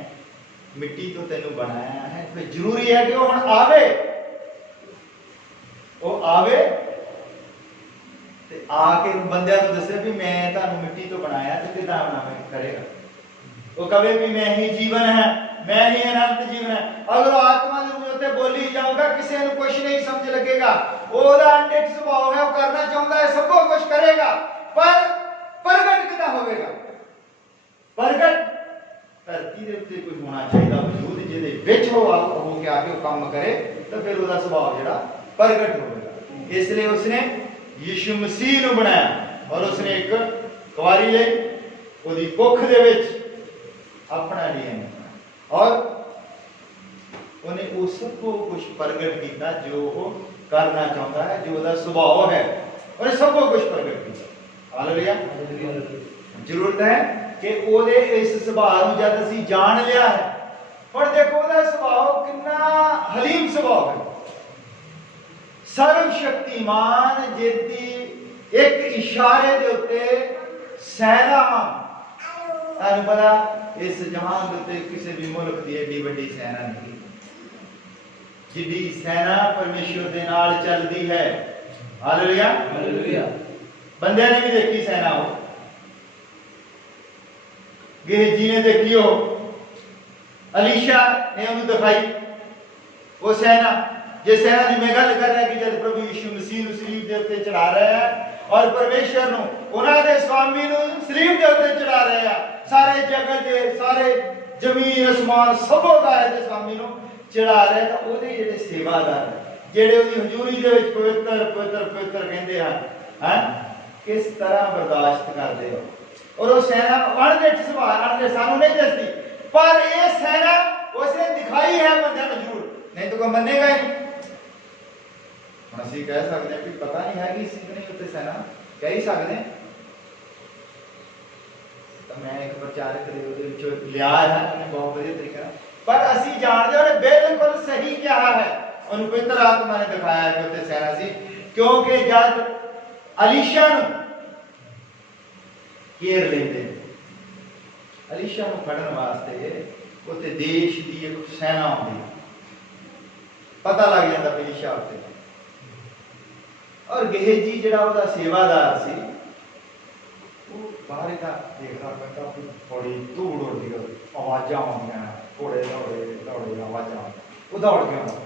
ਮਿੱਟੀ ਤੋਂ ਤੈਨੂੰ ਬਣਾਇਆ ਹੈ। ਫਿਰ ਜ਼ਰੂਰੀ ਹੈ ਕਿ ਉਹ ਹੁਣ ਆਵੇ, ਉਹ ਆਵੇ ਤੇ ਆ ਕੇ ਬੰਦਿਆਂ ਨੂੰ ਦੱਸੇ ਵੀ ਮੈਂ ਤੁਹਾਨੂੰ ਮਿੱਟੀ ਤੋਂ ਬਣਾਇਆ ਤੇ ਕਿਦਾਂ ਬਣਾਵੇਂ ਕਰੇਗਾ। ਉਹ ਕਹੇ ਵੀ ਮੈਂ ਹੀ ਜੀਵਨ ਹੈ, ਮੈਂ ਹੀ ਅਨੰਤ ਜੀਵਨ ਹੈ। ਅਗਰ ਉਹ ਆਤਮਾ ਦੇ ਰੂਪ ਉੱਤੇ ਬੋਲੀ ਜਾਊਗਾ ਕਿਸੇ ਨੂੰ ਕੁਝ ਨਹੀਂ ਸਮਝ ਲੱਗੇਗਾ। ਉਹਦਾ ਅਨਿਤ ਸੁਭਾਅ ਹੈ, ਉਹ ਕਰਨਾ ਚਾਹੁੰਦਾ ਹੈ, ਸਭ ਕੁਝ ਕਰੇਗਾ ਪਰ ਪ੍ਰਗਟ ਕਿਦਾਂ ਹੋਵੇਗਾ। ਪ੍ਰਗਟ ਧਰਤੀ ਦੇ ਉੱਤੇ ਕੋਈ ਹੋਣਾ ਚਾਹੀਦਾ ਵਜੂਦ ਜਿਹਦੇ ਵਿੱਚ ਹੋ ਕੇ ਆ ਕੇ ਉਹ ਕੰਮ ਕਰੇ ਤਾਂ ਫਿਰ ਉਹਦਾ ਸੁਭਾਅ ਜਿਹੜਾ ਪ੍ਰਗਟ ਹੋਵੇਗਾ। ਇਸ ਲਈ ਉਸਨੇ ਯਿਸੂ ਮਸੀਹ ਨੂੰ ਬਣਾਇਆ ਔਰ ਉਸਨੇ ਇੱਕ ਕੁਆਰੀ ਲਈ ਉਹਦੀ ਕੁੱਖ ਦੇ ਵਿੱਚ ਆਪਣਾ ਡੀਐਨਏ ਔਰ ਉਹਨੇ ਉਹ ਸਭ ਕੁਝ ਪ੍ਰਗਟ ਕੀਤਾ ਜੋ ਉਹ ਕਰਨਾ ਚਾਹੁੰਦਾ ਹੈ, ਜੋ ਉਹਦਾ ਸੁਭਾਅ ਹੈ। ਉਹਨੇ ਸਭ ਕੁਝ ਪ੍ਰਗਟ ਕੀਤਾ। ਹਾਲੇਲੂਇਆ। ਜ਼ਰੂਰਤ ਹੈ ਕਿ ਉਹਦੇ ਇਸ ਸੁਭਾਅ ਨੂੰ ਜਦ ਅਸੀਂ ਜਾਣ ਲਿਆ ਹੈ, ਹੁਣ ਦੇਖੋ ਉਹਦਾ ਸੁਭਾਅ ਕਿੰਨਾ ਹਲੀਮ ਸੁਭਾਅ ਹੈ। ਸਰਵ ਸ਼ਕਤੀਮਾਨ ਜਿਹਦੀ ਇੱਕ ਇਸ਼ਾਰੇ ਦੇ ਉੱਤੇ ਸੈਨਾਵਾਂ, ਤੁਹਾਨੂੰ ਪਤਾ ਇਸ ਜਹਾਨ ਦੇ ਉੱਤੇ ਕਿਸੇ ਵੀ ਮੁਲਕ ਦੀ ਏਡੀ ਵੱਡੀ ਸੈਨਾ ਨਹੀਂ ਜਿੱਡੀ ਸੈਨਾ ਪਰਮੇਸ਼ਵਰ ਦੇ ਨਾਲ ਚੱਲਦੀ ਹੈ। ਹਾਲੇਲੂਇਆ। ਹਾਲੇਲੂਇਆ। ਬੰਦਿਆਂ ਨੇ ਵੀ ਦੇਖੀ ਸੈਨਾ, ਉਹ ਗੇਹਜੀ ਨੇ ਦੇਖੀ, ਉਹ ਅਲੀਸ਼ਾ ਨੇ ਉਹਨੂੰ ਦਿਖਾਈ ਉਹ ਸੈਨਾ। ਜੇ ਸੈਨਾ ਦੀ ਮੈਂ ਗੱਲ ਕਰ ਰਿਹਾ ਕਿ ਜਦ ਪ੍ਰਭੂ ਯਿਸੂ ਮਸੀਹ ਨੂੰ ਸਲੀਬ ਦੇ ਉੱਤੇ ਚੜਾ ਰਿਹਾ ਹੈ ਔਰ ਪਰਮੇਸ਼ਵਰ ਨੂੰ ਉਹਨਾਂ ਦੇ ਸਵਾਮੀ ਨੂੰ ਸਲੀਬ ਦੇ ਉੱਤੇ ਚੜਾ ਰਿਹਾ ਹੈ, ਸਾਰੇ ਜਗਤ ਦੇ ਸਾਰੇ ਜ਼ਮੀਨ ਅਸਮਾਨ ਸਭੋ ਦਾ ਹੈ ਦੇ ਸਵਾਮੀ ਨੂੰ ਚੜਾ ਰਿਹਾ, ਤਾਂ ਉਹਦੇ ਜਿਹੜੇ ਸੇਵਾਦਾਰ ਜਿਹੜੇ ਉਹਦੀ ਹਜ਼ੂਰੀ ਦੇ ਵਿੱਚ ਪਵਿੱਤਰ ਪਵਿੱਤਰ ਪਵਿੱਤਰ ਕਹਿੰਦੇ ਹਨ ਕਿਸ ਤਰ੍ਹਾਂ ਬਰਦਾਸ਼ਤ ਕਰਦੇ ਹੋ। ਔਰ ਉਹ ਸੈਨਾ ਅਣਦੇਖ ਸੁਭਾਅ ਸਾਨੂੰ ਨਹੀਂ ਦੱਸਦੀ, ਪਰ ਇਹ ਸੈਨਾ ਉਸਨੇ ਦਿਖਾਈ ਹੈ ਬੰਦਿਆਂ ਨੂੰ ਜ਼ਰੂਰ, ਨਹੀਂ ਤਾਂ ਕੋਈ ਮੰਨੇਗਾ ਹੀ ਨਹੀਂ। ਹੁਣ ਅਸੀਂ ਕਹਿ ਸਕਦੇ ਹਾਂ ਕਿ ਪਤਾ ਨਹੀਂ ਹੈਗੀ ਸੀ ਕਿ ਨਹੀਂ ਉੱਤੇ ਸੈਨਾ, ਕਹਿ ਹੀ ਸਕਦੇ। ਤਾਂ ਮੈਂ ਇੱਕ ਪ੍ਰਚਾਰਕ ਦੇ ਉਹਦੇ ਵਿੱਚੋਂ ਲਿਆ ਹੈ, ਉਹਨੇ ਬਹੁਤ ਵਧੀਆ ਤਰੀਕੇ ਨਾਲ, ਪਰ ਅਸੀਂ ਜਾਣਦੇ ਉਹਨੇ ਬਿਲਕੁਲ ਸਹੀ ਕਿਹਾ ਹੈ। ਉਹਨੂੰ ਪਵਿੱਤਰ ਆਤਮਾ ਨੇ ਦਿਖਾਇਆ ਕਿ ਉੱਤੇ ਸੈਨਾ ਸੀ, ਕਿਉਂਕਿ ਜਦ ਅਲੀਸ਼ਾ ਨੂੰ ਘੇਰ ਲੈਂਦੇ, ਅਲੀਸ਼ਾ ਨੂੰ ਫੜਨ ਵਾਸਤੇ ਉੱਤੇ ਦੇਸ਼ ਦੀ ਇੱਕ ਸੈਨਾ ਆਉਂਦੀ, ਪਤਾ ਲੱਗ ਜਾਂਦਾ ਅਲੀਸ਼ਾ ਉੱਤੇ। ਔਰ ਗੇਹਜੀ ਜਿਹੜਾ ਉਹਦਾ ਸੇਵਾਦਾਰ ਸੀ ਉਹ ਬਾਹਰ ਹੀ ਦੇਖਦਾ ਪੈਂਦਾ, ਥੋੜੀ ਧੂੜ ਉੜਦੀ, ਆਵਾਜ਼ਾਂ ਆਉਂਦੀਆਂ, ਘੋੜੇ ਦੌੜੇ ਦੌੜੇ ਆਵਾਜ਼ਾਂ, ਉਹ ਦੌੜ ਕੇ ਆਉਂਦਾ,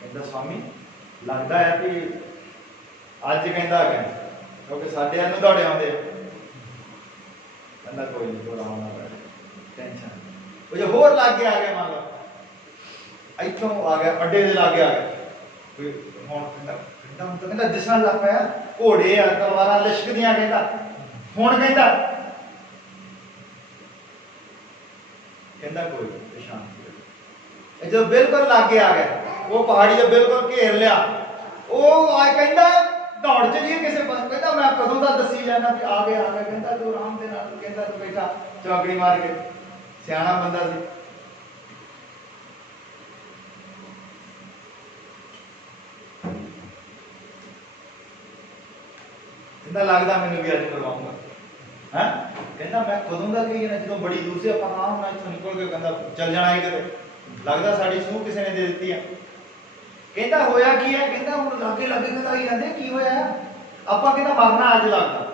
ਕਹਿੰਦਾ ਸਵਾਮੀ ਲੱਗਦਾ ਹੈ ਕਿ ਅੱਜ ਕਹਿੰਦਾ ਕਿਉਂਕਿ ਸਾਡੇ ਨੂੰ ਦੌੜੇ ਆਉਂਦੇ। ਕਹਿੰਦਾ ਕੋਈ ਨਹੀਂ, ਥੋੜਾ ਆਉਣਾ ਪੈ ਟੈਨਸ਼ਨ। ਉਹ ਜੇ ਹੋਰ ਲਾਗੇ ਆ ਗਿਆ, ਮੰਨ ਲਓ ਇੱਥੋਂ ਆ ਗਿਆ ਅੱਡੇ ਦੇ ਲਾਗੇ ਆ ਗਿਆ ਕੋਈ, ਹੁਣ ਕਹਿੰਦਾ ਦਿਸਣ ਲੱਗ ਪਿਆ, ਘੋੜੇ ਆ, ਤਲਵਾਰਾਂ ਲਿਸ਼ਕਦੀਆਂ, ਕਹਿੰਦਾ ਹੁਣ ਕਹਿੰਦਾ ਕੋਈ ਸ਼ਾਂਤੀ। ਜਦੋਂ ਬਿਲਕੁਲ ਲਾਗੇ ਆ ਗਿਆ, ਉਹ ਪਹਾੜੀ ਦੇ ਬਿਲਕੁਲ ਘੇਰ ਲਿਆ, ਉਹ ਆ ਕਹਿੰਦਾ ਦੌੜ ਚਲੀਏ ਕਿਸੇ ਪਾਸੇ। ਕਹਿੰਦਾ ਮੈਂ ਕਦੋਂ ਦਾ ਦੱਸੀ ਜਾਣਾ ਕਿ ਆ ਗਿਆ ਆ ਗਿਆ। ਕਹਿੰਦਾ ਤੂੰ ਆਰਾਮ ਦੇ ਨਾਲ, ਕਹਿੰਦਾ ਤੂੰ ਬੈਠਾ ਚੌਕੜੀ ਮਾਰ ਕੇ, ਸਿਆਣਾ ਬੰਦਾ ਸੀ। ਕਹਿੰਦਾ ਲੱਗਦਾ ਮੈਨੂੰ ਵੀ ਅੱਜ ਕਰਵਾਉਂਗਾ। ਕਹਿੰਦਾ ਮੈਂ ਕਦੋਂ ਦਾ ਕਹੀ ਨਾ, ਜਦੋਂ ਬੜੀ ਦੂਰ ਸੀ ਆਪਾਂ ਆਰਾਮ ਨਾਲ ਇੱਥੋਂ ਨਿਕਲ ਕੇ ਕਹਿੰਦਾ ਚੱਲ ਜਾਣਾ ਹੈ ਕਿਤੇ, ਲੱਗਦਾ ਸਾਡੀ ਸੂਹ ਕਿਸੇ ਨੇ ਦੇ ਦਿੱਤੀ ਆ। ਕਹਿੰਦਾ ਹੋਇਆ ਕੀ ਹੈ? ਕਹਿੰਦਾ ਹੁਣ ਲਾਗੇ ਲਾਗੇ ਕਹਿੰਦਾ ਹੀ ਜਾਂਦੇ ਕੀ ਹੋਇਆ ਆਪਾਂ, ਕਹਿੰਦਾ ਮਰਨਾ ਅੱਜ ਲੱਗਦਾ।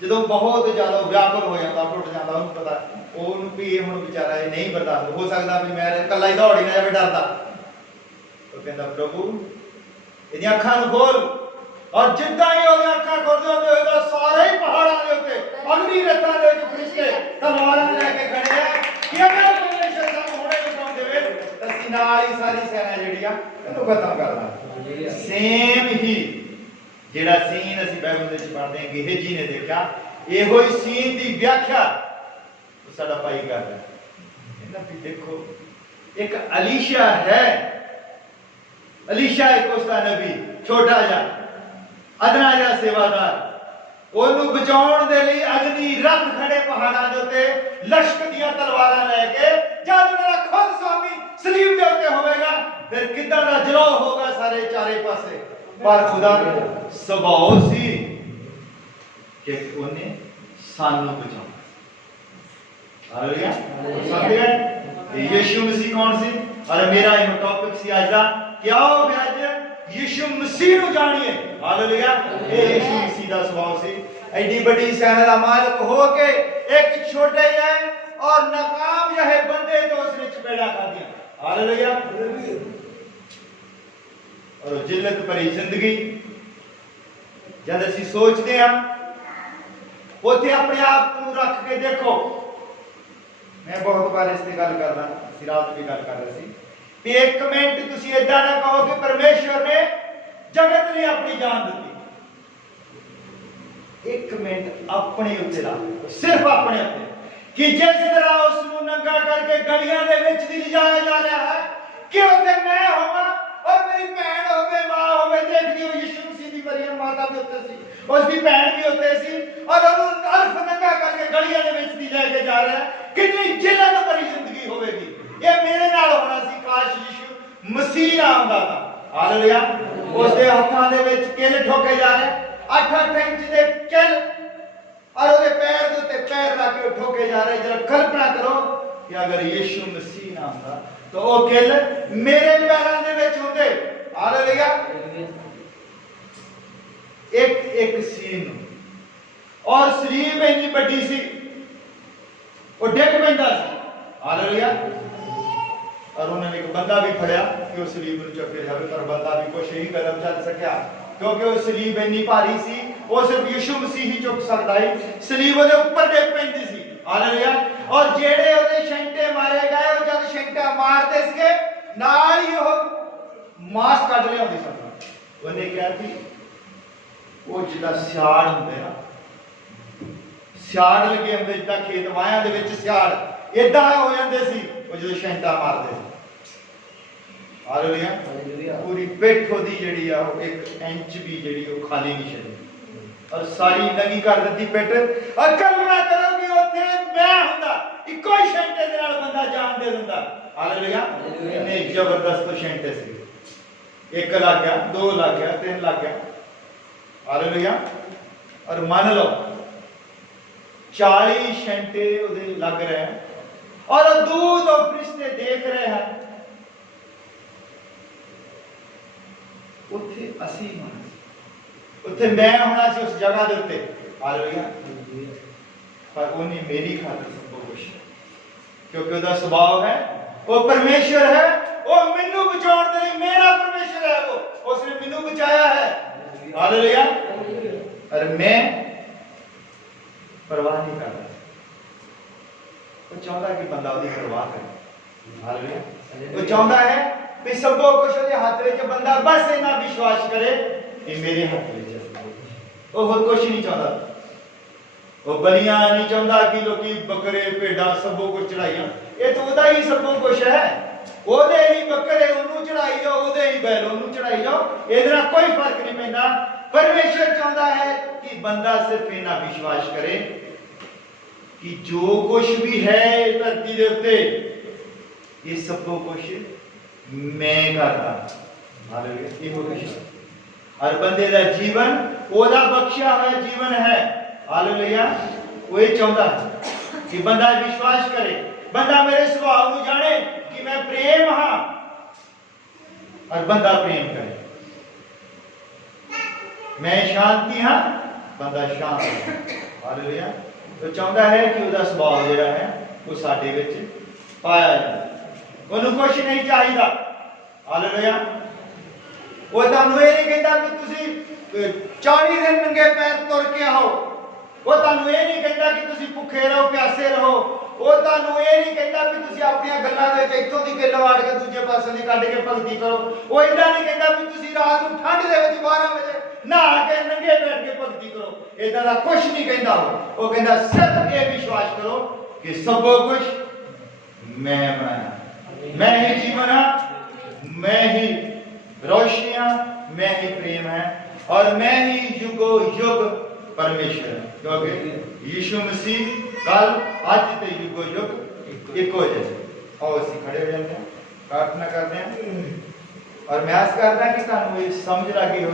ਜਦੋਂ ਬਹੁਤ ਜ਼ਿਆਦਾ ਵਿਆਕੁਲ ਹੋ ਜਾਂਦਾ, ਟੁੱਟ ਜਾਂਦਾ, ਉਹਨੂੰ ਪਤਾ ਉਹਨੂੰ ਵੀ ਹੁਣ ਵਿਚਾਰਾ ਇਹ ਨਹੀਂ ਬਰਦਾਸ਼ਤ ਹੋ ਸਕਦਾ ਵੀ ਮੈਂ ਇਕੱਲਾ ਹੀ ਦੌੜ ਹੀ ਨਾ ਜਾਵੇ, ਡਰਦਾ। ਉਹ ਕਹਿੰਦਾ ਪ੍ਰਭੂ ਇਹਦੀਆਂ ਅੱਖਾਂ ਨੂੰ ਖੋਲ, ਔਰ ਜਿੱਦਾਂ ਹੀ ਉਹਦੀਆਂ ਅੱਖਾਂ ਖੋਲਦੇ ਹੁੰਦੇ ਹੋਏਗਾ ਸਾਰੇ ਹੀ ਪਹਾੜਾਂ ਦੇ ਉੱਤੇ ਅਗਨੀ ਰਥਾਂ ਦੇ ਵਿੱਚ ਫਰਿਸ਼ਤੇ ਤਲਵਾਰਾਂ ਲੈ ਕੇ ਖੜੇ ਆ ਕਿ ਅਗਰ ਪਰਮੇਸ਼ਰ नाल ही सारी सेना जिहड़ी आ इहनूं खत्म कर दा। सेम ही जिहड़ा सीन असीं बाइबल दे विच पढ़दे हां गेहजी ने देखा, इहो ही सीन दी व्याख्या साडा भाई करदा है। भी देखो एक अलीशा है, अलीशा एक उसका नबी छोटा जा अदना जा सेवादार, ਉਹਨੂੰ ਬਚਾਉਣ ਦੇ ਲਈ ਅਗਨੀ ਰੱਖ ਖੜੇ ਪਹਾੜਾਂ ਦੇ ਉੱਤੇ ਲਸ਼ਕ ਦੀਆਂ ਤਲਵਾਰਾਂ ਲੈ ਕੇ, ਜਦ ਉਹਨਾਂ ਦਾ ਖੁਦ ਸਵਾਮੀ ਸਲੀਬ ਦੇ ਉੱਤੇ ਹੋਵੇਗਾ ਫਿਰ ਕਿੱਦਾਂ ਦਾ ਜਲਾਅ ਹੋਗਾ ਸਾਰੇ ਚਾਰੇ ਪਾਸੇ। ਪਰ ਖੁਦਾ ਦਾ ਸੁਭਾਅ ਸੀ ਕਿ ਉਹਨੇ ਸਾਨੂੰ ਬਚਾਉਣਾ। ਹਾਲੇਲੂਇਆ, ਸਮਝ ਗਏ? ਯਿਸੂ ਮਸੀਹ ਕੌਣ ਸੀ? ਔਰ ਮੇਰਾ ਇਹ ਟੌਪਿਕ ਸੀ ਅੱਜ ਦਾ ਕਿ ਆਓ ਵੀ ਅੱਜ यीशु मसीह ਨੂੰ ਜਾਣੀਏ। ਹਾਲੇਲੂਇਆ, ਇਹ ਯਿਸੂ ਮਸੀਹ ਦਾ ਸੁਭਾਅ ਸੀ। ਐਡੀ ਵੱਡੀ ਸੈਨਾ ਦਾ ਮਾਲਕ ਹੋ ਕੇ ਇੱਕ ਛੋਟੇ ਜਿਹੇ ਔਰ ਨਾਕਾਮ ਜਿਹੇ ਬੰਦੇ ਤੋਂ ਉਸਨੇ ਚਪੇੜਾ ਖਾਧੀਆਂ। ਹਾਲੇਲੂਇਆ, ਔਰ ਜਿੱਲਤ ਭਰੀ ਜ਼ਿੰਦਗੀ ਜਦ ਅਸੀਂ ਸੋਚਦੇ ਹਾਂ ਉੱਥੇ ਆਪਣੇ ਆਪ ਨੂੰ ਰੱਖ ਕੇ ਦੇਖੋ। ਮੈਂ ਬਹੁਤ ਵਾਰ ਇਸ ਤੇ ਗੱਲ ਕਰਦਾ, ਅਸੀਂ ਰਾਤ ਵੀ ਗੱਲ ਕਰ ਰਹੇ ਸੀ ਵੀ ਇੱਕ ਮਿੰਟ ਤੁਸੀਂ ਏਦਾਂ ਨਾ ਕਹੋ ਕਿ ਪਰਮੇਸ਼ਵਰ ਨੇ ਜਗਤ ਲਈ ਆਪਣੀ ਜਾਨ ਦਿੱਤੀ। ਇੱਕ ਮਿੰਟ ਆਪਣੇ ਉੱਤੇ ਲਾ, ਸਿਰਫ ਆਪਣੇ ਉੱਤੇ, ਕਿ ਜਿਸ ਤਰ੍ਹਾਂ ਉਸ ਨੂੰ ਨੰਗਾ ਕਰਕੇ ਗਲੀਆਂ ਦੇ ਵਿੱਚ ਦੀ ਲਿਜਾਇਆ ਜਾ ਰਿਹਾ ਹੈ ਕਿ ਉੱਥੇ ਮੈਂ ਹੋਵਾਂ ਔਰ ਮੇਰੀ ਭੈਣ ਹੋਵੇ, ਮਾਂ ਹੋਵੇ। ਦੇਖਦੀ ਹੋ ਯਿਸੂ ਮਸੀਹ ਦੀ ਮਰੀਮ ਮਾਤਾ ਵੀ ਉੱਤੇ ਸੀ, ਉਸ ਦੀ ਭੈਣ ਵੀ ਉੱਤੇ ਸੀ ਔਰ ਉਹਨੂੰ ਅਲਫ ਨੰਗਾ ਕਰਕੇ ਗਲੀਆਂ ਦੇ ਵਿੱਚ ਦੀ ਲੈ ਕੇ ਜਾ ਰਿਹਾ ਹੈ। ਕਿੰਨੀ ਜਿਲਤ ਭਰੀ ਜ਼ਿੰਦਗੀ ਹੋਵੇਗੀ। ਇਹ ਮੇਰੇ ਨਾਲ ਹੋਣਾ ਸੀ ਕਾਸ਼ ਯਿਸੂ ਮਸੀਹ ਨਾ ਆਉਂਦਾ ਤਾਂ। ਹਾਲੇਲੂਇਆ, ਉਸ ਦੇ ਹੱਥਾਂ ਦੇ ਵਿੱਚ ਕਿਲ ਠੋਕੇ ਜਾ ਰਹੇ, 8-8 ਇੰਚ ਦੇ ਕਿਲ, ਔਰ ਉਹਦੇ ਪੈਰ ਦੇ ਉੱਤੇ ਪੈਰ ਰੱਖ ਕੇ ਠੋਕੇ ਜਾ ਰਹੇ। ਜਰਾ ਕਲਪਨਾ ਕਰੋ ਕਿ ਅਗਰ ਯਿਸੂ ਮਸੀਹ ਨਾ ਆਉਂਦਾ ਤਾਂ ਉਹ ਕਿਲ ਮੇਰੇ ਪੈਰਾਂ ਦੇ ਵਿੱਚ ਹੁੰਦੇ। ਹਾਲੇਲੂਇਆ, ਇੱਕ ਇੱਕ ਸੀਨ ਔਰ ਸਲੀਬ ਇੰਨੀ ਵੱਡੀ ਸੀ ਉਹ ਡਿੱਗ ਪੈਂਦਾ ਸੀ। ਹਾਲੇਲੂਇਆ, और उन्होंने एक बंदा भी फड़िया कि उस सलीब ਨੂੰ ਚੱਕੇ ਜਾਵੇ, ਪਰ ਬੰਦਾ ਵੀ ਕੁਛ ਨਹੀਂ ਕਦਮ ਚੱਲ ਸਕਿਆ ਕਿਉਂਕਿ ਉਹ ਸਲੀਬ ਇੰਨੀ ਭਾਰੀ ਸੀ, ਉਹ ਸਿਰਫ ਯਿਸੂ ਮਸੀਹ ਹੀ ਚੁੱਕ ਸਕਦਾ ਸੀ। ਸਲੀਬ ਉਹਦੇ ਉੱਪਰ ਡਿੱਗ ਪੈਂਦੀ ਸੀ। ਹਾਲੇਲੂਇਆ, ਔਰ ਜਿਹੜੇ ਉਹਦੇ ਛਿੰਟੇ ਮਾਰੇ ਗਏ, ਉਹ ਜਦ ਛਿੰਟਾ ਮਾਰਦੇ ਸੀਗੇ ਨਾਲ ਹੀ ਉਹ ਮਾਸ ਕੱਢ ਲਿਆਉਂਦੇ ਸਨ। ਉਹਨੇ ਕਿਹਾ ਕਿ ਉਹ ਜਿੱਦਾਂ ਸਿਆੜ ਹੁੰਦੇ ਨਾ, ਸਿਆੜ ਲੱਗੇ ਹੁੰਦੇ ਜਿੱਦਾਂ ਖੇਤ ਵਾਹਿਆਂ ਦੇ ਵਿੱਚ ਸਿਆੜ ਇਦਾਂ ਹੋ ਜਾਂਦੇ ਸੀ ਉਹ ਜਦੋਂ ਛਿੰਟਾ ਮਾਰਦੇ ਸੀ। ਹਾਲੇਲੂਇਆ, ਪੂਰੀ ਪਿੱਠ ਉਹਦੀ ਜਿਹੜੀ ਆ ਉਹ 1 ਇੰਚ ਵੀ ਜਿਹੜੀ ਉਹ ਖਾਲੀ ਨਹੀਂ ਛੱਡੀ ਔਰ ਸਾਰੀ ਨੰਗੀ ਕਰ ਦਿੱਤੀ ਪਿੱਠ। ਔਰ ਕਲਪਨਾ ਕਰੋ ਕਿ ਉੱਥੇ ਮੈਂ ਹੁੰਦਾ, ਇੱਕੋ ਹੀ ਛਿੰਟੇ ਦੇ ਨਾਲ ਬੰਦਾ ਜਾਨ ਦੇ ਦਿੰਦਾ। ਹਾਲੇਲੂਇਆ, ਇੰਨੇ ਜ਼ਬਰਦਸਤ ਛਿੰਟੇ ਸੀ। 1 ਲੱਗ ਗਿਆ, 2 ਲੱਗ ਗਿਆ, 3 ਲੱਗ ਗਿਆ। ਹਾਲੇਲੂਇਆ, ਔਰ ਮੰਨ ਲਓ 40 ਛਿੰਟੇ ਉਹਦੇ ਲੱਗ ਰਹੇ ਹਨ और दूध और फरिश्ते देख रहे हैं। उत्थे असी होना, उत्थे मैं होना सी उस जगह दे उत्ते। हालेलुया, पर उन्हें मेरी खातिर सब कुछ, क्योंकि उसका स्वभाव है, वो परमेश्वर है, वो मैनू बचाने दे लिए मेरा परमेश्वर है, वो उसने मैनू बचाया है। हालेलुया, और मैं परवाह नहीं कर रहा। वो चाहता है कि बंदा उसकी परवाह करे। हालेलुया, वो चाहता है कि सब कुछ उसके हाथ में, बंदा बस इतना विश्वास करे कि मेरे हाथ में है। वो और कुछ नहीं चाहता। वो बलियां नहीं चाहता कि लोग बकरे भेड़ा सब कुछ चढ़ाइया, ये तो वह ही सब कुछ है। ओदे ही बकरे उन्होंने चढ़ाई जाओ, ओदे ही बैल उन्होंने चढ़ाई जाओ, ये कोई फर्क नहीं पैंदा। परमेश्वर चाहता है कि बंदा सिर्फ इतना विश्वास करे कि जो कुछ भी है धरती के उत्ते ये सब कुछ मैं करता। हालेलुया, ये कुछ हर बंदे का जीवन ओदा बख्शिया हुआ जीवन है। हालेलुया, वो ये चाहता है कि बंदा विश्वास करे, बंदा मेरे स्वभाव को जाने कि मैं प्रेम हाँ, और बंदा प्रेम करे। मैं शांति हाँ, बंदा शांत है। हालेलुया, तो चाहता है कि उसका स्वभाव जिहड़ा है वो साडे विच पाया जाए। उन्होंने कुछ नहीं चाहिए। हालेलुया, वो तुहानूं ये नहीं कहता कि तुसीं 40 दिन नंगे पैर तुर के आओ। वो तुहानूं ये नहीं कहता कि तुसीं भुखे रहो, प्यासे रहो, ਉਹ ਤੁਹਾਨੂੰ ਇਹ ਨਹੀਂ ਕਹਿੰਦਾ ਵੀ ਤੁਸੀਂ ਆਪਣੀਆਂ ਗੱਲਾਂ ਦੇ ਵਿੱਚ ਇੱਥੋਂ ਦੀ ਕਿੱਲ ਵਾੜ ਕੇ ਦੂਜੇ ਪਾਸੇ ਦੀ ਕੱਢ ਕੇ ਭਗਤੀ ਕਰੋ। ਉਹ ਇਦਾਂ ਨਹੀਂ ਕਹਿੰਦਾ ਵੀ ਤੁਸੀਂ ਰਾਤ ਨੂੰ ਠੰਡ ਦੇ ਵਿੱਚ 12 ਵਜੇ ਨਹਾ ਕੇ ਨੰਗੇ ਬੈਠ ਕੇ ਭਗਤੀ ਕਰੋ। ਇਦਾਂ ਦਾ ਕੁਝ ਨਹੀਂ ਕਹਿੰਦਾ। ਉਹ ਕਹਿੰਦਾ ਸਿਰਫ ਇਹ ਵਿਸ਼ਵਾਸ ਕਰੋ ਕਿ ਸਭ ਕੁਝ मैं बनाया, मैं ही जीवन है, मैं ही रोशनियां, मैं ही प्रेम है और मैं ही युगो युग परमेश्वर है। क्योंकि यीशु मसीह कल आज ते युगो युग एक हो जैसे। और ਅਸੀਂ खड़े हो जाते हैं, प्रार्थना करते हैं और मैं आस करता कि ਤੁਹਾਨੂੰ ਇਹ ਸਮਝ ਲੱਗੀ